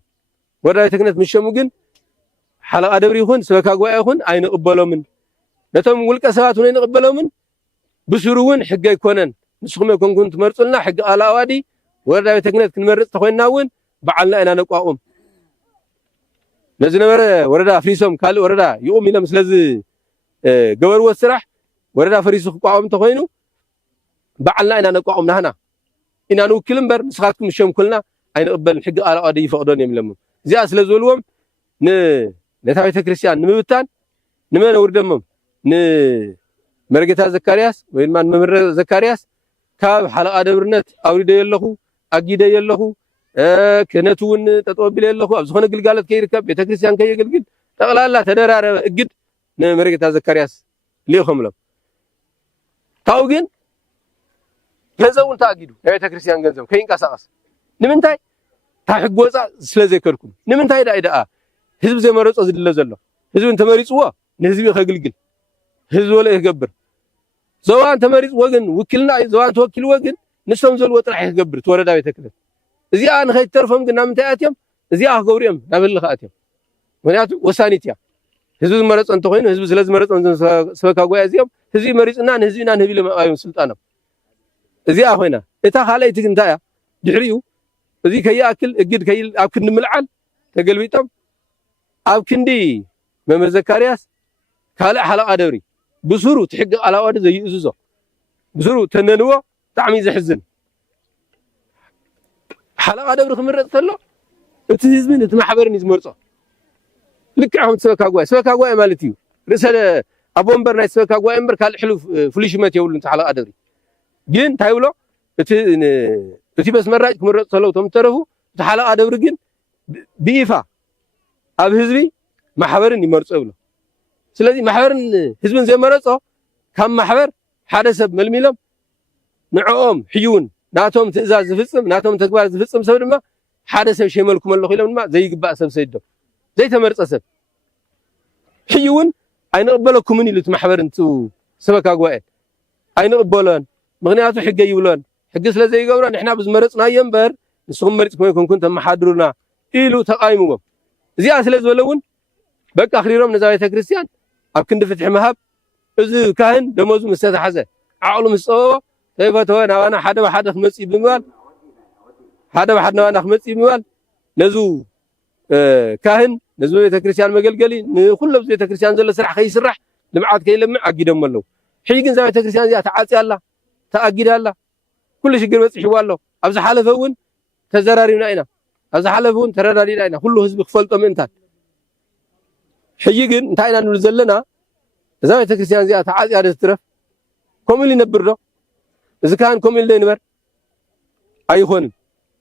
وردا بتكنت مش شموجن حلقة دوري يخون سبكا قوي يخون أين قبلوا من نتم ولك ساعات وين قبلوا من بسرون حق يكونن نسخم يكون كنت مرسلنا حق على وادي وردا بتكنت كنمرس تخوينا وين بعلنا أنا نقاوم لازم وردا فريسهم قال وردا يوم إلى مثل جوار والسرح وردا فريسهم قاوم تخوينه بعلنا أنا نقاوم نهنا إن أنا وكلم بر نسخاتكم الشام كلنا أين قبل حق على وادي فقدون يملمهم زي أصل زولهم نتابع كريستيان نمبتان نمنا وردمم مرجتا زكرياس وين ما نمر زكرياس كاب حلقة دبرنت أوريد يلهو أجيد يلهو كنتون تطوبل يلهو أبزخنا قلقالت كي يركب بيتكريستيان كي يقلقل تقلا لا تدرار أجد مرجتا زكرياس ليهم لهم تاوجن جنزون تأجيدو بيتكريستيان جنزون كين كاساس نمنتاي تحق وزع سلزكركم نمنتاي دا حزب زي مرص أزيد الله زلوا حزب أنت مريض هو نحزب يخجل حزب ولا يخبر زوان أنت مريض وجن وكلنا زوان توكل وجن نسلم زول وطرح يخبر تورد على تكلم زي أنا خير ترفهم قلنا من تأتيهم زي أخبريهم نبل خاتيهم ونياتو وسانيتيا حزب مريض أنت خين حزب سلز مريض أنت سبك أقوى أزيهم حزب مريض أنا حزب نبي لما أيون سلطانهم زي أخوينا إتا خالي تكنتايا دحريو زي كي أكل أجد كي أكل نملعن تقلبيتهم أو كندي ممر زكرياس كلا حلقة دوري بسرو تحق على واد زي إزوزة بسرو تننوا تعمي زحزن حلقة دوري خمرت تلو تهزمين تمحبرني زمرصة لك عم سبك أقوى مالتيو رسالة أبو أمبر ناي سبك أقوى أمبر كال حلو فليش ما تقول أنت حلقة دوري جين تايولو تي بس مرة خمرت تلو تم تعرفوا حلقة دوري جين بيفا أب حزبي محبرني مرص أوله سلذي محبرن حزبن زي مرصه كم محبر حدث بملميلم نعوم حيون ناتهم تأزاز زفصم ناتهم تكبار زفصم سبب ما حدث شيء ملكم الله خيلهم ما زي يقبع سب سيده زي تمرص سب حيون أين قبلكم مني اللي تمحبرن تو سبك أقوال أين قبلان مغنياتو حق يولان حق سلذي يقولون إحنا بز مرصنا ينبر نسخم مرصكم يكون كنتم محاضرنا إلو تقايموا زي أسلز ولون بقى أخيرهم نزاوية كريستيان أبكن فتح مهاب إذا كان دموز مستة حزة عقله مستوى طيب هو أنا حدا بحد خمسي بمال حدا بحد أنا خمسي بمال نزو كاهن نزو كريستيان مقلقلي كل بزوية كريستيان زل سرح خي سرح لمعات كي لمع أجدهم ملو حين زاوية كريستيان زي تعاطي الله تأجد الله كل شيء قربت حوالله أبز حلفون تزراري ناينا أبز حلفون تراري ناينا كله حزب خفلت أمنتان حيجن انتاينا نزلنا زاوية كريستيان زي تعاطي على الترف كمل ينبره إذا كان كمل ينبر أي خون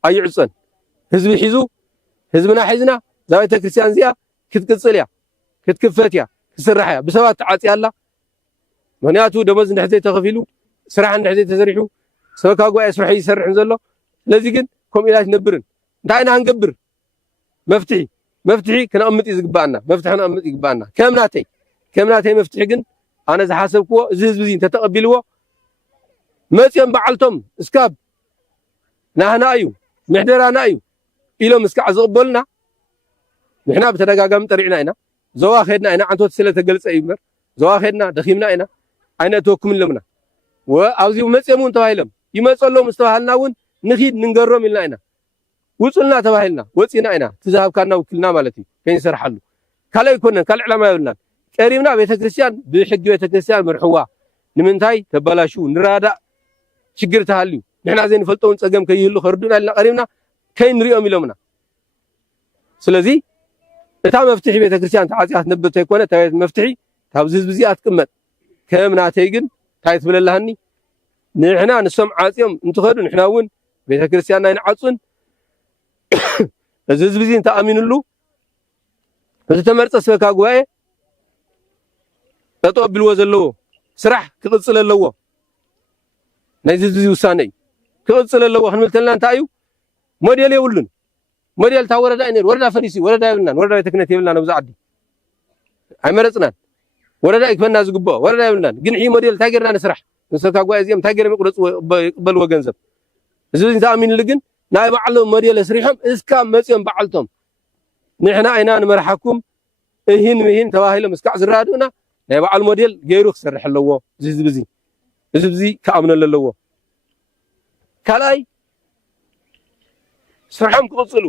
أي عصن حزب حزو حزبنا حزنا زاوية كريستيان زي كتكسليا كتكفتيا كسرحيا بسبب تعاطي الله منياتو دمز نحزي تغفيلو سرح نحزي تزريحو سبك أقوى يسرح يسرح نزله لذيكن كم إلاش نبرن انتاينا هنقبر مفتحي كنا أمتي زقبانا مفتحنا أمتي زقبانا كم ناتي مفتح جن أنا إذا حاسبكوا زيز بزين تتقبلوا متى بعلتم إسكاب نحن أيو محدرنا أيو إلى مسكع زقبلنا نحن بترجعهم طريقنا هنا زواخدنا هنا عن توت سلة جلس أيمر زواخدنا دخيمنا هنا أين توكم لمنا وأوزي متى مون تواهلم يمسألهم مستواهلنا ون نخيد ننقرهم إلنا هنا وصلنا تواهلنا وصينا هنا تذهب كنا وكلنا مالتي كين سرحلو كلا يكونن كلا علماء يقولنا قريبنا بيت كريستيان بحج بيت كريستيان مرحوا نمنتاي تبلاشو نرادا شجر تهاليو نحن عايزين نفلطون صقم كيهلو خردونا لنا قريبنا كاين نريهم يلومنا سلازي اتا مفتحي بيت كريستيان تعاطيات نبت يكونه تايت مفتحي تابزز بزي اتقمط ከም ናተይ ግን እንታይ ትብለላህኒ ንሕና ንሶም ዓፅዮም እንትኸዱ ንሕና እውን ቤተክርስትያንና ይንዓፁን እዚ ህዝቢ እንተኣሚኑሉ እቲ ተመርፀ ሰበካ ጉባኤ ጠጠው ኣቢልዎ ዘለዎ ስራሕ ክቕፅል ኣለዎ ናይዚ ህዝቢ ውሳነ ክቕፅል ኣለዎ ክንብል ተለና እንታይ እዩ ሞዴል የብሉን ሞዴል ታ ወረዳ እዩ ወረዳ ፈሪሲ ወረዳ ይብልናን ወረዳ ቤተ ክህነት ይብልናን ኣብዚ ዓዲ ኣይመረፅናን ወረዳ ይክፈና ዝግብኦ ወረዳ ይብልናን ግን ሒ ሞዴል እንታይ ጌርና ንስራሕ ንሰበካ ጉባኤ እዚኦም እንታይ ጌሮም ይቅበልዎ ገንዘብ እዚ ተኣሚኑሉ ግን ናይ ባዕሎም ሞዴል ስሪሖም እስካብ መፅኦም በዓልቶም ንሕና ኣይና ንመርሓኩም እሂን ተባሂሎም እስካዕ ዝራድኡና ናይ ባዕል ሞዴል ገይሩ ክሰርሕ ኣለዎ እዚ ህዝቢ ከኣምነሉ ኣለዎ ካልኣይ ስርሖም ክቕፅሉ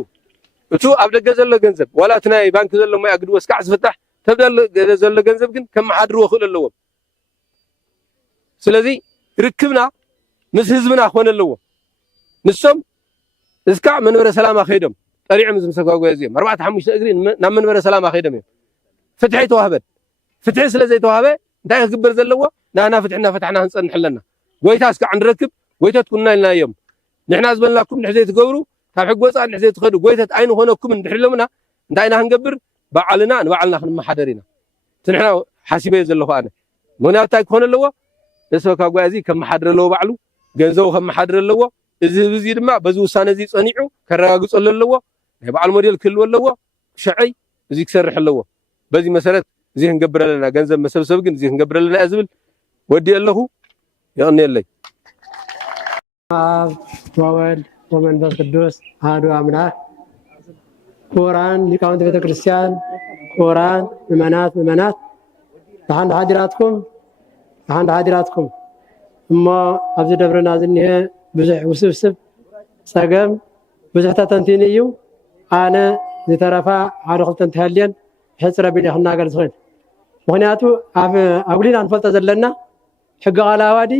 እቱ ኣብ ደገ ዘሎ ገንዘብ ዋላ እቲ ናይ ባንኪ ዘሎ ሞያ ግድቦ እስካዕ ዝፍታሕ ተብደሎ ዘሎ ገንዘብ ግን ከመሓድርዎ ክእል ኣለዎም ስለዚ ርክብና ምስ ህዝብና ክኾነ ኣለዎ ንሶም እስካዕ መንበረ ሰላማ ከይዶም ጠሪዖም ዝምሰጓጓ እዚኦም 4-5 እግሪ ናብ መንበረ ሰላማ ከይዶም እዮም ፍትሒ ተዋህበን ፍትሒ ስለ ዘይተዋህበ እንታይ ክግበር ዘለዎ ናና ፍትሕና ፈታሕና ክንፀንሕ ኣለና ጎይታ እስካዕ ንረክብ ጎይተት ኩና ኢልና እዮም ንሕና ዝበልናኩም ንሕ ዘይትገብሩ ካብ ሕጊ ወፃኢ ንሕ ዘይትኸዱ ጎይተት ኣይንኾነኩም እንድሕርሎምና እንታይ ኢና ክንገብር ባዕልና ንባዕልና ክንመሓደር ኢና እቲ ንሕና ሓሲበዮ ዘለኹ ኣነ ምክንያቱ እንታይ ክኾነ ኣለዎ ሰበካ ጉባኤ እዚ ከመሓድር ኣለዎ ባዕሉ ገንዘቡ ከመሓድር ኣለዎ እዚ ህዝቢ ድማ በዚ ውሳነ እዚ ፀኒዑ ከረጋግፀሉ ኣለዎ ናይ ባዕል ሞዴል ክህልዎ ኣለዎ ሸዐይ እዚ ክሰርሕ ኣለዎ በዚ መሰረት እዚ ክንገብር ኣለና ገንዘብ መሰብሰብ ግን እዚ ክንገብር ኣለና እያ ዝብል ወዲእ ኣለኹ ይቕኒየለይ አብ ወወልድ ወመንፈስ ቅዱስ አሐዱ አምላክ ክቡራን ሊቃውንት ቤተክርስቲያን ክቡራን ምእመናት ብሓንዲ ሓዲራትኩም እሞ ኣብዚ ደብረና ዝኒሀ ብዙሕ ውስብስብ ፀገም ብዙሕ ተተንቲኑ እዩ ኣነ ዝተረፋ ሓደ ክልተ እንተሃልየን ሕፅረ ቢል ክናገር ዝኽእል ምክንያቱ ኣጉሊና ንፈልጦ ዘለና ሕጊ ቃል ኣዋዲ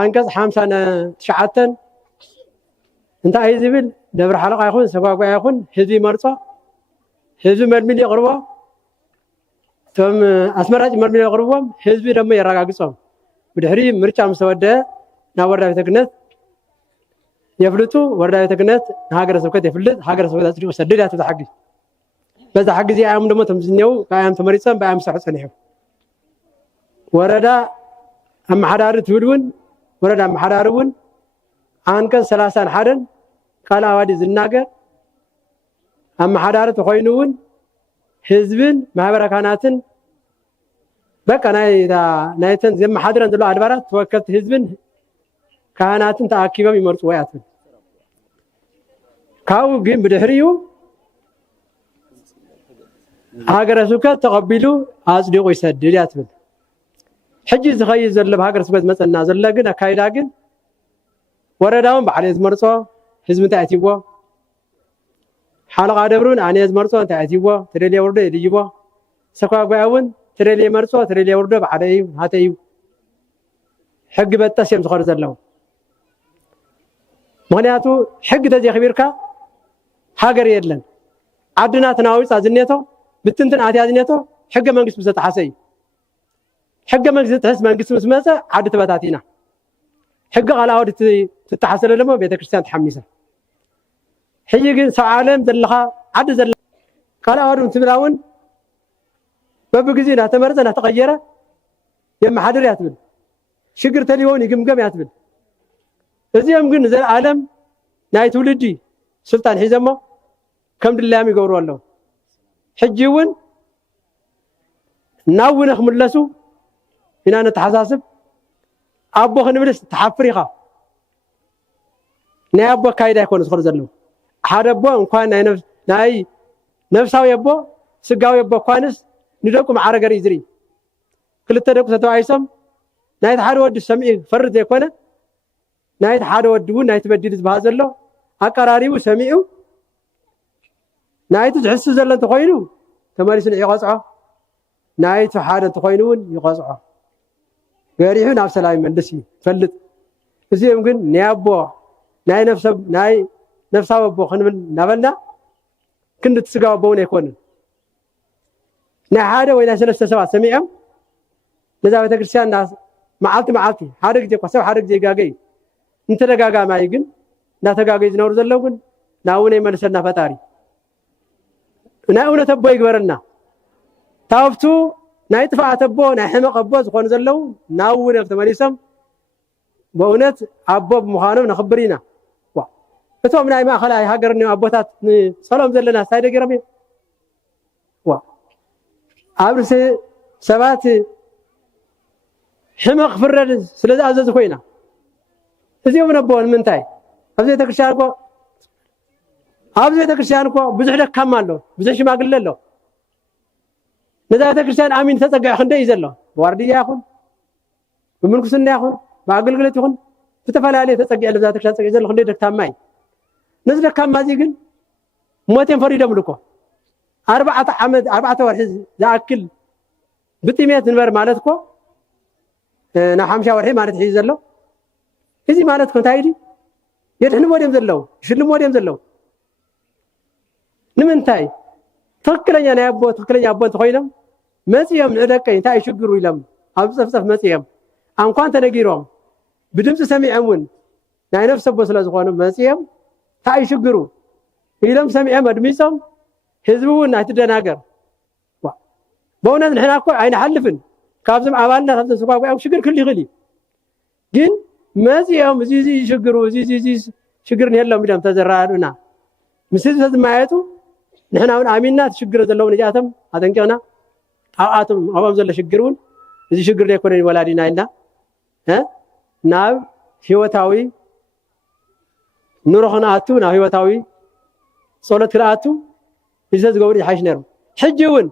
አንቀጽ 59 እንታይ እዩ ዝብል ደብረ ሓለቃ ይኹን ሰጓጓያ ይኹን ህዝቢ መርፆ ህዝቢ መልሚል የቕርቦ እቶም ኣስመራጭ መልሚል የቕርቦም ህዝቢ ደሞ የረጋግፆም ብድሕሪ ምርጫ ምስ ተወደአ ናብ ወረዳ ቤተ ክህነት የፍልጡ ወረዳ ቤተ ክህነት ንሃገረ ስብከት የፍልጥ ሃገረ ስብከት ኣፅዲቁ ሰድድ እያ ተሓጊ በዛ ሓጊ እዚኦም ደሞ እቶም ዝኔው ብኣዮም ተመሪፆም ብኣዮም ዝሰርሑ ፀኒሖም ወረዳ ኣመሓዳሪ ትብል እውን ወረዳ ኣመሓዳሪ እውን አንቀጽ 31 ቃል ኣዋዲ ዝናገር ኣመሓዳሪ ተኮይኑ እውን ህዝብን ማህበረ ካህናትን በቃ ናይተን ዘመሓድረን ዘሎ ኣድባራት ተወከልቲ ህዝብን ካህናትን ተኣኪቦም ይመርፅዎ እያ ትብል ካብኡ ግን ብድሕሪኡ ሃገረ ስብከት ተቐቢሉ ኣፅዲቁ ይሰድድ እያ ትብል ሕጂ ዝኸይድ ዘሎ ብሃገረ ስብከት መፀና ዘሎ ግን ኣካይዳ ግን ወረዳውን ባዕለየ ዝመርፆ ህዝቢ እንታይ ኣትይዎ ሓለቃ ደብሩን ኣነ ዝመርፆ እንታይ ኣትይዎ ተደልየ ወርዶ የድይቦ ሰጓጓያ እውን ተደልየ መርፆ ተደልየ ወርዶ ባዕለየ እዩ ሃተይ እዩ ሕጊ በጠስ እዮም ዝኸዱ ዘለዉ ምክንያቱ ሕጊ ተዘይኽቢርካ ሃገር የለን ዓድና ተናዊፃ ዝኔቶ ብትንትን ኣትያ ዝኔቶ ሕገ መንግስቲ ብዘተሓሰ እዩ ሕገ መንግስቲ ዝጥሕስ መንግስቲ ምስ መፀ ዓዲ ተበታቲና ሕጊ ቃል ኣዋዲ ትተሓሰለ ደሞ ቤተክርስትያን ተሓሚሰ ሕጂ ግን ሰብ ዓለም ዘለኻ ዓዲ ዘላ ቃል ኣዋዲ እንትብላ እውን በብግዜ እናተመረፀ እናተቐየረ የመሓድር እያ ትብል ሽግር ተልይውን ይግምገም እያ ትብል እዚኦም ግን ዘለዓለም ናይ ትውልዲ ስልጣን ሒዘሞ ከም ድላዮም ይገብሩ ኣለዉ ሕጂ እውን ናውነ ክምለሱ ኢና ነተሓሳስብ ኣቦ ክንብልስ ተሓፍር ኢኻ ናይ ኣቦ ኣካይዳ ይኮኑ ዝኽእሉ ዘለዉ ሓደ ኣቦ እንኳን ናይ ነፍሳዊ ኣቦ ስጋዊ ኣቦ እኳንስ ንደቁ ማዕረ ገርኢ ዝርኢ ክልተ ደቁ ተተባሂሶም ናይቲ ሓደ ወዲ ሰሚዒ ፈርድ ዘይኮነ ናይቲ ሓደ ወዲ እውን ናይቲ በዲል ዝበሃል ዘሎ ኣቀራሪቡ ሰሚዑ ናይቲ ዝሕሱ ዘሎ እንተኮይኑ ተመሊሱ ንዕ ይቆፅዖ ናይቲ ሓደ እንተኮይኑ እውን ይቆፅዖ ገሪሑ ናብ ሰላም ይመልስ እዩ ፈልጥ እዚኦም ግን ናይ ኣቦ ናይ ነፍሳዊ ኣቦ ክንብል እናበልና ክንዲ ትስጋዊ ኣቦ እውን ኣይኮንን ናይ ሓደ ወይ ናይ ሰለስተ ሰባት ሰሚዖም ነዛ ቤተክርስትያን መዓልቲ ሓደ ግዜ ሰብ ሓደ ግዜ ጋገይ እንተደጋጋማይ ግን እናተጋገይ ዝነብሩ ዘለው ግን ናውነ ይመልሰና ፈጣሪ ናይ እውነት ኣቦ ይግበረና ታብቱ ናይ ጥፋኣት ኣቦ ናይ ሕመቕ ኣቦ ዝኾኑ ዘለው ናውነ ተመሊሶም በእውነት ኣቦ ብምዃኖም ነኽብር ኢና እቶም ናይ ማእኸላይ ሃገር ኣቦታት ንፀሎም ዘለና ሳይደ ገይሮም እዮም ኣብ ርእሲ ሰባት ሕመቕ ፍረድ ስለ ዝኣዘዙ ኮይና እዚኦም ነቦ ንምንታይ ኣብዚ ቤተክርስትያን እኮ ብዙሕ ደካማ ኣሎ ብዙሕ ሽማግለ ኣሎ ነዛ ቤተክርስትያን ኣሚን ተፀጊዑ ክንደይ እዩ ዘሎ ብዋርድያ ይኹን ብምንኩስና ይኹን ብኣገልግሎት ይኹን ብተፈላለየ ተፀጊዑ ለዛ ቤተክርስትያን ፀጊዑ ዘሎ ክንደይ ደካማ እዩ ነዚ ደካማ እዚ ግን ሞቴን ፈሪዶም ልኮ 4 ወርሒ ዝኣክል ብጥሜት ንበር ማለት እኮ ናብ 50 ወርሒ ማለት ሒዙ ዘሎ እዚ ማለት እኮ እንታይ እዩ የድሕንዎ ድዮም ዘለው ይሽልምዎ ድዮም ዘለው ንምንታይ ትክክለኛ ናይ ኣቦ ትክክለኛ ኣቦ እንተኮይኖም መፅኦም ንዕደቀይ እንታይ ይሽግሩ ኢሎም ኣብ ፀፍፀፍ መፅኦም እንኳን ተነጊሮም ብድምፂ ሰሚዖም እውን ናይ ነፍሲ ኣቦ ስለ ዝኾኑ መፅኦም እንታይ ይሽግሩ ኢሎም ሰሚዖም ኣድሚፆም ህዝቢ እውን ኣይትደናገር በእውነት ንሕና እኮ ኣይንሓልፍን ካብዞም ኣባልና ካብዞም ተጓጓኦም ሽግር ክህሉ ይኽእል እዩ ግን መፅኦም እዚ ይሽግሩ እዚ ሽግር የሎም ኢሎም ተዘራርኡና ምስ ህዝቢ ተዝማየጡ ንሕና እውን ኣሚንና ትሽግር ዘለዎም ነጃቶም ኣጠንቂቕና ኣብኦም ዘሎ ሽግር እውን እዚ ሽግር ዘይኮነን ወላዲና ኢልና ናብ ሂወታዊ ኑሮ ክንኣቱ ናብ ሂወታዊ ጸሎት ክነኣቱ እዚ ዝገብሩ ይሓይሽ ነይሩ ሕጂ እውን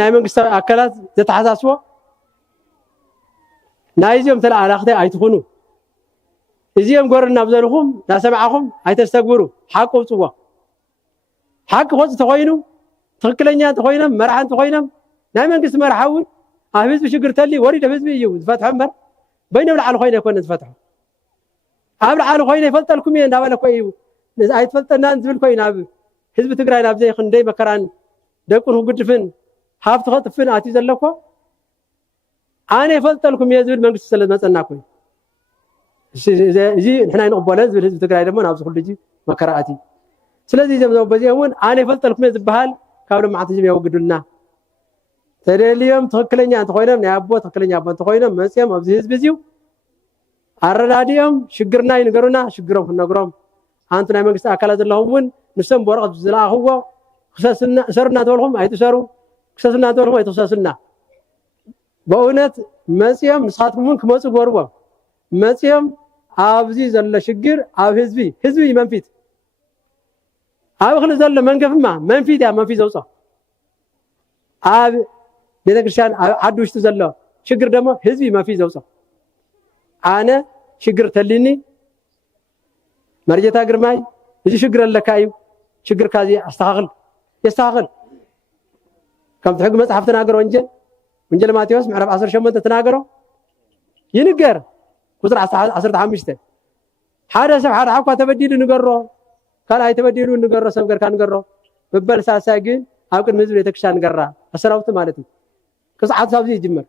ናይ መንግስታዊ ኣካላት ዘተሓሳስቦ ናይዚኦም ተላኣላኽቲ ኣይትኹኑ እዚኦም ጎርና ብዘልኹም ናሰምዓኹም ኣይተስተግብሩ ሓቂ ውፅዎ ሓቂ ክወፅ ተኾይኑ ትክክለኛ እንተኾይኖም መራሒ እንተኾይኖም ናይ መንግስቲ መራሒ እውን ኣብ ህዝቢ ሽግር ተሊ ወሪዶም ህዝቢ እዩ ዝፈትሖ እምበር በይኖም ላዕሊ ኮይነ ኣይኮነ ዝፈትሖ ኣብ ላዕሊ ኮይነ ይፈልጠልኩም እየ እንዳበለ እኮ እዩ ኣይትፈልጠናን ዝብል ኮይኑ ኣብ ህዝቢ ትግራይ ናብ ዘይ ክንደይ መከራን ደቁን ክጉድፍን ሃብቲ ከጥፍን ኣትዩ ዘሎ እኮ ኣነ ይፈልጠልኩም እየ ዝብል መንግስቲ ስለ ዝመፀና ኮይኑ እዚ ንሕና ይንቕበሎን ዝብል ህዝቢ ትግራይ ደሞ ናብዚ ኩሉ መከራ ኣትዩ ስለዚ እዞም በዚኦም እውን ኣነ ይፈልጠልኩም እየ ዝበሃል ካብ ልምዓት ህዝቢ የወግዱልና ተደልዮም ትክክለኛ እንተኮይኖም ናይ ኣቦ ትክክለኛ ኣቦ እንተኮይኖም መፅኦም ኣብዚ ህዝቢ እዚዩ ኣረዳድኦም ሽግርና ይንገሩና ሽግሮም ክነግሮም ኣንቱ ናይ መንግስቲ ኣካላት ዘለኹም እውን ንሶም ብወረቐት ዝለኣኽዎ እሰሩና እንተበልኹም ኣይትሰሩ ክሰሱና እንተበልኹም ኣይትክሰሱና በእውነት መፅኦም ንስኻትኩም እውን ክመፁ ገርዎም መፅኦም ኣብዚ ዘሎ ሽግር ኣብ ህዝቢ መንፊት ኣብ እኽሊ ዘሎ መንገፍማ መንፊት እያ መንፊት ዘውፅኦ ኣብ ቤተክርስትያን ዓዲ ውሽጢ ዘሎ ሽግር ደሞ ህዝቢ መንፊት ዘውፅኦ ኣነ ሽግር ተሊኒ መርጀታ ግርማይ እዚ ሽግር ኣለካ እዩ ሽግርካ እዚ የስተኻኽል ከም ትሕጊ መፅሓፍ ተናገሮ ወንጀል ማቴዎስ ምዕራፍ 18 ተናገሮ ይንገር ቁጥር 15 ሓደ ሰብ ሓደ ሓኳ ተበዲሉ ንገሮ ካልኣይ ተበዲሉ ንገሮ ሰብ ገርካ ንገሮ በበል ሳሳይ ግን ኣብ ቅድሚ ህዝቢ ቤተክርስትያን ንገራ ኣሰራውቲ ማለት እዩ ቅፅዓት ሳብዚ ይጅመር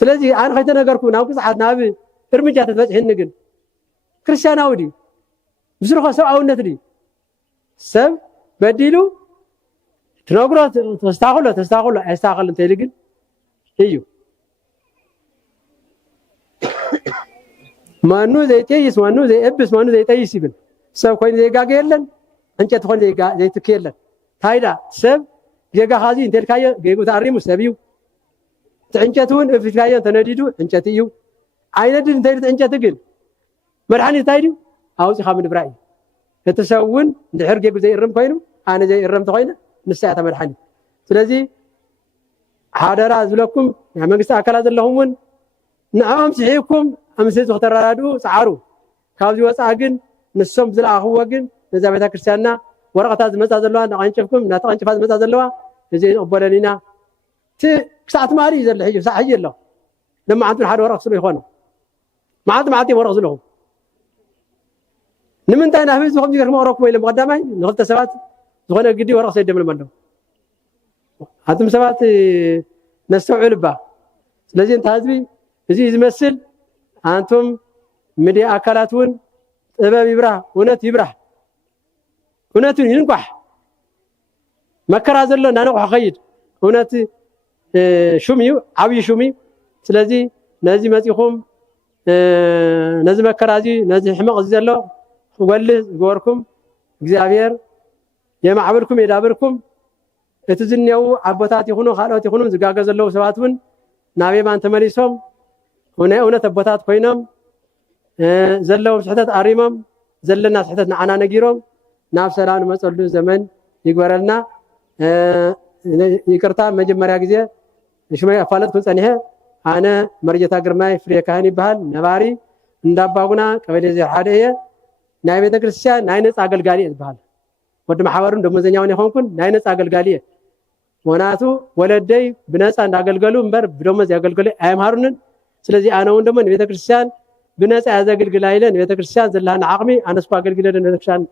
ስለዚ ኣነ ከይተነገርኩ ናብ ቅፅዓት ናብ እርምጃ ተትበፅሕኒ ግን ክርስቲያናዊ ድዩ ብስርኮ ሰብኣውነት ድዩ ሰብ በዲሉ ትነግሮ ተስተኻኽሎ ኣይስተኻኽል እንተይሉ ግን እዩ ማኑ ዘይጤይስ ማኑ ዘይእብስ ማኑ ዘይጠይስ ይብል ሰብ ኮይኑ ዘይጋገ የለን ዕንጨት ኮይኑ ዘይትክ የለን ታይዳ ሰብ ጌጋ ኻዚ እንተልካዮ ጌጉ ተኣሪሙ ሰብ እዩ ዕንጨት እውን እፍትካዮ ተነዲዱ ዕንጨት እዩ ኣይነድድ እንተይሉ ዕንጨት ግን መድሓኒት እንታይ ድዩ ኣውፂኻ ምንብራ እዩ እቲ ሰብ እውን እንድሕር ጌጉ ዘይእርም ኮይኑ ኣነ ዘይእረም ተኮይነ ንሳ እታ መድሓኒት ስለዚ ሓደራ ዝብለኩም ናይ መንግስቲ ኣካላት ዘለኹም እውን ንዕኦም ስሒብኩም ኣምስ ህዝቢ ክተረዳድኡ ፀዓሩ ካብዚ ወፃእ ግን ንሶም ዝለኣኽዎ ግን ነዛ ቤተክርስትያንና ወረቐታት ዝመፃ ዘለዋ ናቐንጭፍኩም እናተቐንጭፋ ዝመፃ ዘለዋ እዚ ንቕበለን ኢና እቲ ክሳዕ ትማሊ እዩ ዘሎ ሕጂ ሳዕ ሕጂ ኣሎ ለማዓንቱን ሓደ ወረቕ ስሉ ይኾነ መዓልቲ ወረቕ ዘለኹም ንምንታይ ናብ ህዝቢ ከምዚ ገርኩም ኣቕረብኩም ኢሎም ቀዳማይ ንክልተ ሰባት ዝኾነ ግዲ ወረቕ ሰይደምሎም ኣለዉ أنتم سبات نستوعب با ስለዚህ እንተ ህዝቢ እዚ ዝመስል አንቱም ሚድያ አካላቱን ጥበብ ይብራ እውነት ይብራ እውነቱን ይንቋሕ መከራ ዘሎ ናነቑሕ ኸይድ እውነት ሹምዩ ዓብይ ሹምዩ ስለዚ ነዚ መፂኹም ነዚ መከራ እዚ ነዚ ሕመቕ እዚ ዘሎ ክጎልህ ዝገበርኩም እግዚአብሔር የማዕብልኩም የዳብርኩም እቲ ዝኔው አቦታት ይኹኑ ካልኦት ይኹኑ ዝጋገ ዘለው ሰባት እውን ናብ የማን ተመሊሶም ናይ እውነት አቦታት ኮይኖም ዘለዎም ስሕተት አሪሞም ዘለና ስሕተት ንዓና ነጊሮም ናብ ሰላም ንመፀሉ ዘመን ይግበረልና ይቅርታ መጀመሪያ ጊዜ ሽመይ አፋለጥኩ ፀኒሐ አነ መርጀታ ግርማይ ፍሬ ካህን ይበሃል ነባሪ እንዳባጉና ቀበሌ 01 እየ ናይ ቤተ ክርስቲያን ናይ ነፃ አገልጋሊ ይበሃል ወዲ ማሕበሩን ደሞዘኛውን ይኾንኩን ናይ ነፃ አገልጋሊ ወናቱ ወለደይ ብነፃ እንዳገልገሉ እምበር ብደሞዝ ያገልገሉ አይምሃሩንን ስለዚህ አነውን ደሞ ቤተ ክርስቲያን ብነፃ ያዘገልግል አይለን ቤተ ክርስቲያን ዘላና ዓቅሚ አነስኩ አገልግለን ቤተ ክርስቲያን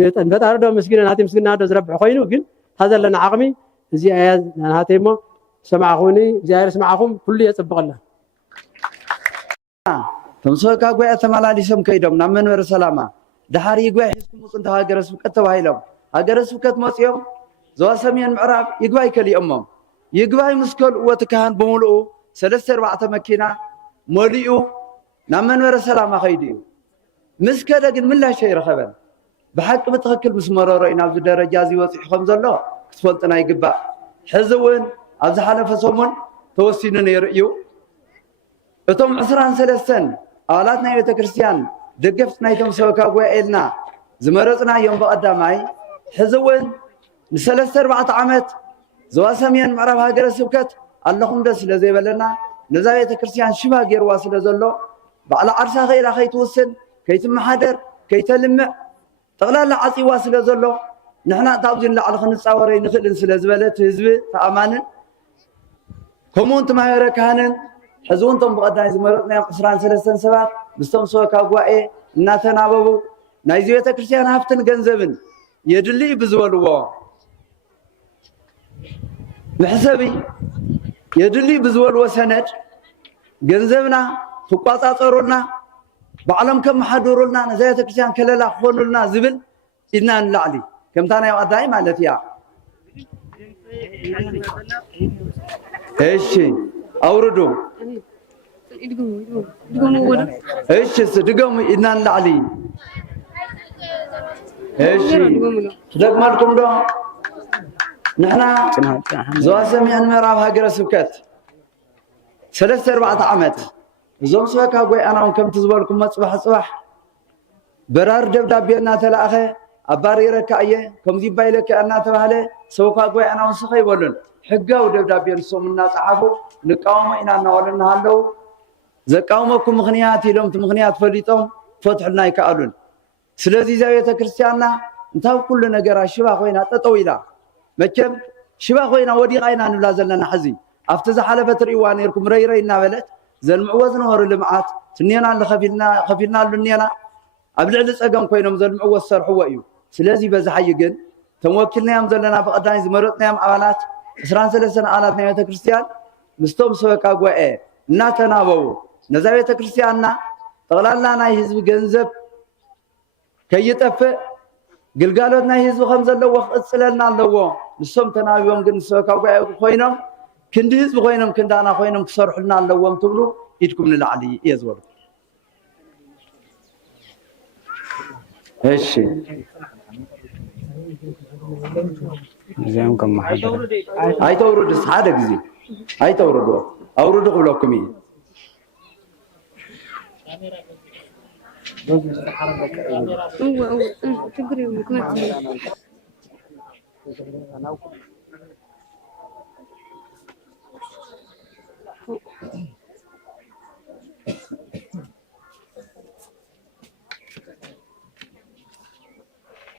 ነጠን በጣም ደሞ መስጊና ናቲ መስጊና ዶ ዝረብሕ ኮይኑ ግን ታዘለና ዓቅሚ እዚ አያዝ ናቴሞ ሰማኹኒ እግዚአብሔር ሰማኹም ሁሉ የጽብቀላ ተምሶካ ጎያ ተማላሊሰም ከይዶም ናብ መንበረ ሰላማ ድሓሪ ጎያ ሒዝኩም ውፅንተ ሃገረ ስብከት ተባሂሎም ሃገረ ስብከት መፅዮም ዞባ ሰሜን ምዕራብ ይግባይ ከሊኦሞም ይግባይ ምስከል ወትካህን በሙሉኡ 3-4 መኪና ሞሊኡ ናብ መንበረ ሰላማ ከይዱ እዩ ምስ ከደ ግን ምላሽ ይረኸበን ብሓቂ ብትኽክል ምስ መረሮ ኢና ኣብዚ ደረጃ እዚ ወፂሑ ከም ዘሎ ክትፈልጥና ይግባእ ሕዚ እውን ኣብ ዝሓለፈ ሰሙን ተወሲኑ ነይሩ እዩ እቶም 23 ኣባላት ናይ ቤተ ክርስቲያን ደገፍቲ ናይቶም ሰበካ ጉባኤ ኢልና ዝመረፅናዮም ብቐዳማይ ሕዚ እውን ን3-4 ዓመት ዞባ ሰሜን ምዕራብ ሃገረ ስብከት ኣለኹም ደስ ስለ ዘይበለና ነዛ ቤተ ክርስቲያን ሽባ ገይርዋ ስለ ዘሎ ባዕላ ዓርሳ ኸይዳ ከይትውስን ከይትመሓደር ከይተልምዕ ጠቕላላ ዓፂዋ ስለ ዘሎ ንሕና ታብዚ ንላዕሊ ክንፃወረ ንኽእልን ስለ ዝበለት ህዝቢ ተኣማንን ከምኡውን ማሕበረ ካህንን ሕዚ እውን ቶም ብቐዳማይ ዝመረፅናዮም 23 ሰባት ምስቶም ሰበካ ጉባኤ እናተናበቡ ናይዚ ቤተ ክርስቲያን ሃፍትን ገንዘብን የድሊ ብዝበልዎ ብሕሰቢ የድሊ ብዝበልዎ ሰነድ ገንዘብና ክቋፃፀሩልና ባዕሎም ከመሓድሩልና ነዛ ቤተ ክርስቲያን ከለላ ክኾኑልና ዝብል ኢድና ንላዕሊ ከምታ ናይ ቀዳማይ ማለት እያ እሺ አውርዱ እሺ ድገሙ ኢድና ንላዕሊ እሺ ደግመልኩም ዶ ንሕና ዞባ ሰሜን ምዕራብ ሃገረ ስብከት 3-4 ዓመት እዞም ሰበካ ጉባኤና እውን ከምቲ ዝበልኩም መፅባሕ ፅባሕ በራር ደብዳቤ እናተላእኸ ኣባሪረካ እየ ከምዚ ባይለካ እናተባህለ ሰበካ ጉባኤና እውን ስኸ ይበሉን ሕጋዊ ደብዳቤ ንሶም እናፀሓፉ ንቃወሞ ኢና እናበሉ እናሃለው ዘቃወመኩም ምክንያት ኢሎም እቲ ምክንያት ፈሊጦም ፈትሑልና ይከኣሉን ስለዚ እዛ ቤተ ክርስቲያንና እንታይ ኩሉ ነገራ ሽባ ኮይና ጠጠው ኢላ መቸም ሽባ ኮይና ወዲቓ ኢና ንብላ ዘለና ሕዚ ኣብቲ ዝሓለፈ ትርእይዋ ነርኩም ረይረይ እናበለት ዘልምዕዎ ዝነበሩ ልምዓት ትኔና ከፊልናሉ እኔና ኣብ ልዕሊ ፀገም ኮይኖም ዘልምዕዎ ዝሰርሕዎ እዩ ስለዚ በዚ ሓይ ግን ተወኪልናዮም ዘለና ብቐዳማይ ዝመረፅናዮም ኣባላት 23 ኣባላት ናይ ቤተ ክርስቲያን ምስቶም ሰበካ ጉባኤ እናተናበቡ ነዛ ቤተ ክርስቲያንና ጠቕላላ ናይ ህዝቢ ገንዘብ ከይጠፍእ ግልጋሎት ናይ ህዝቢ ከም ዘለዎ ክቕፅለልና ኣለዎ ንሶም ተናቢቦም ግን ሰበካ ጉባኤ ኮይኖም ክንዲ ህዝቢ ኮይኖም ክንዳና ኮይኖም ክሰርሑልና ኣለዎም ትብሉ ኢድኩም ንላዕሊ እየ ዝበሉ እሺ እዚኦም ከመሓደር ኣይተውርዱስ ሓደ ግዜ ኣይተውርዱ ኣውርዱ ክብለኩም እየ ችግር የለም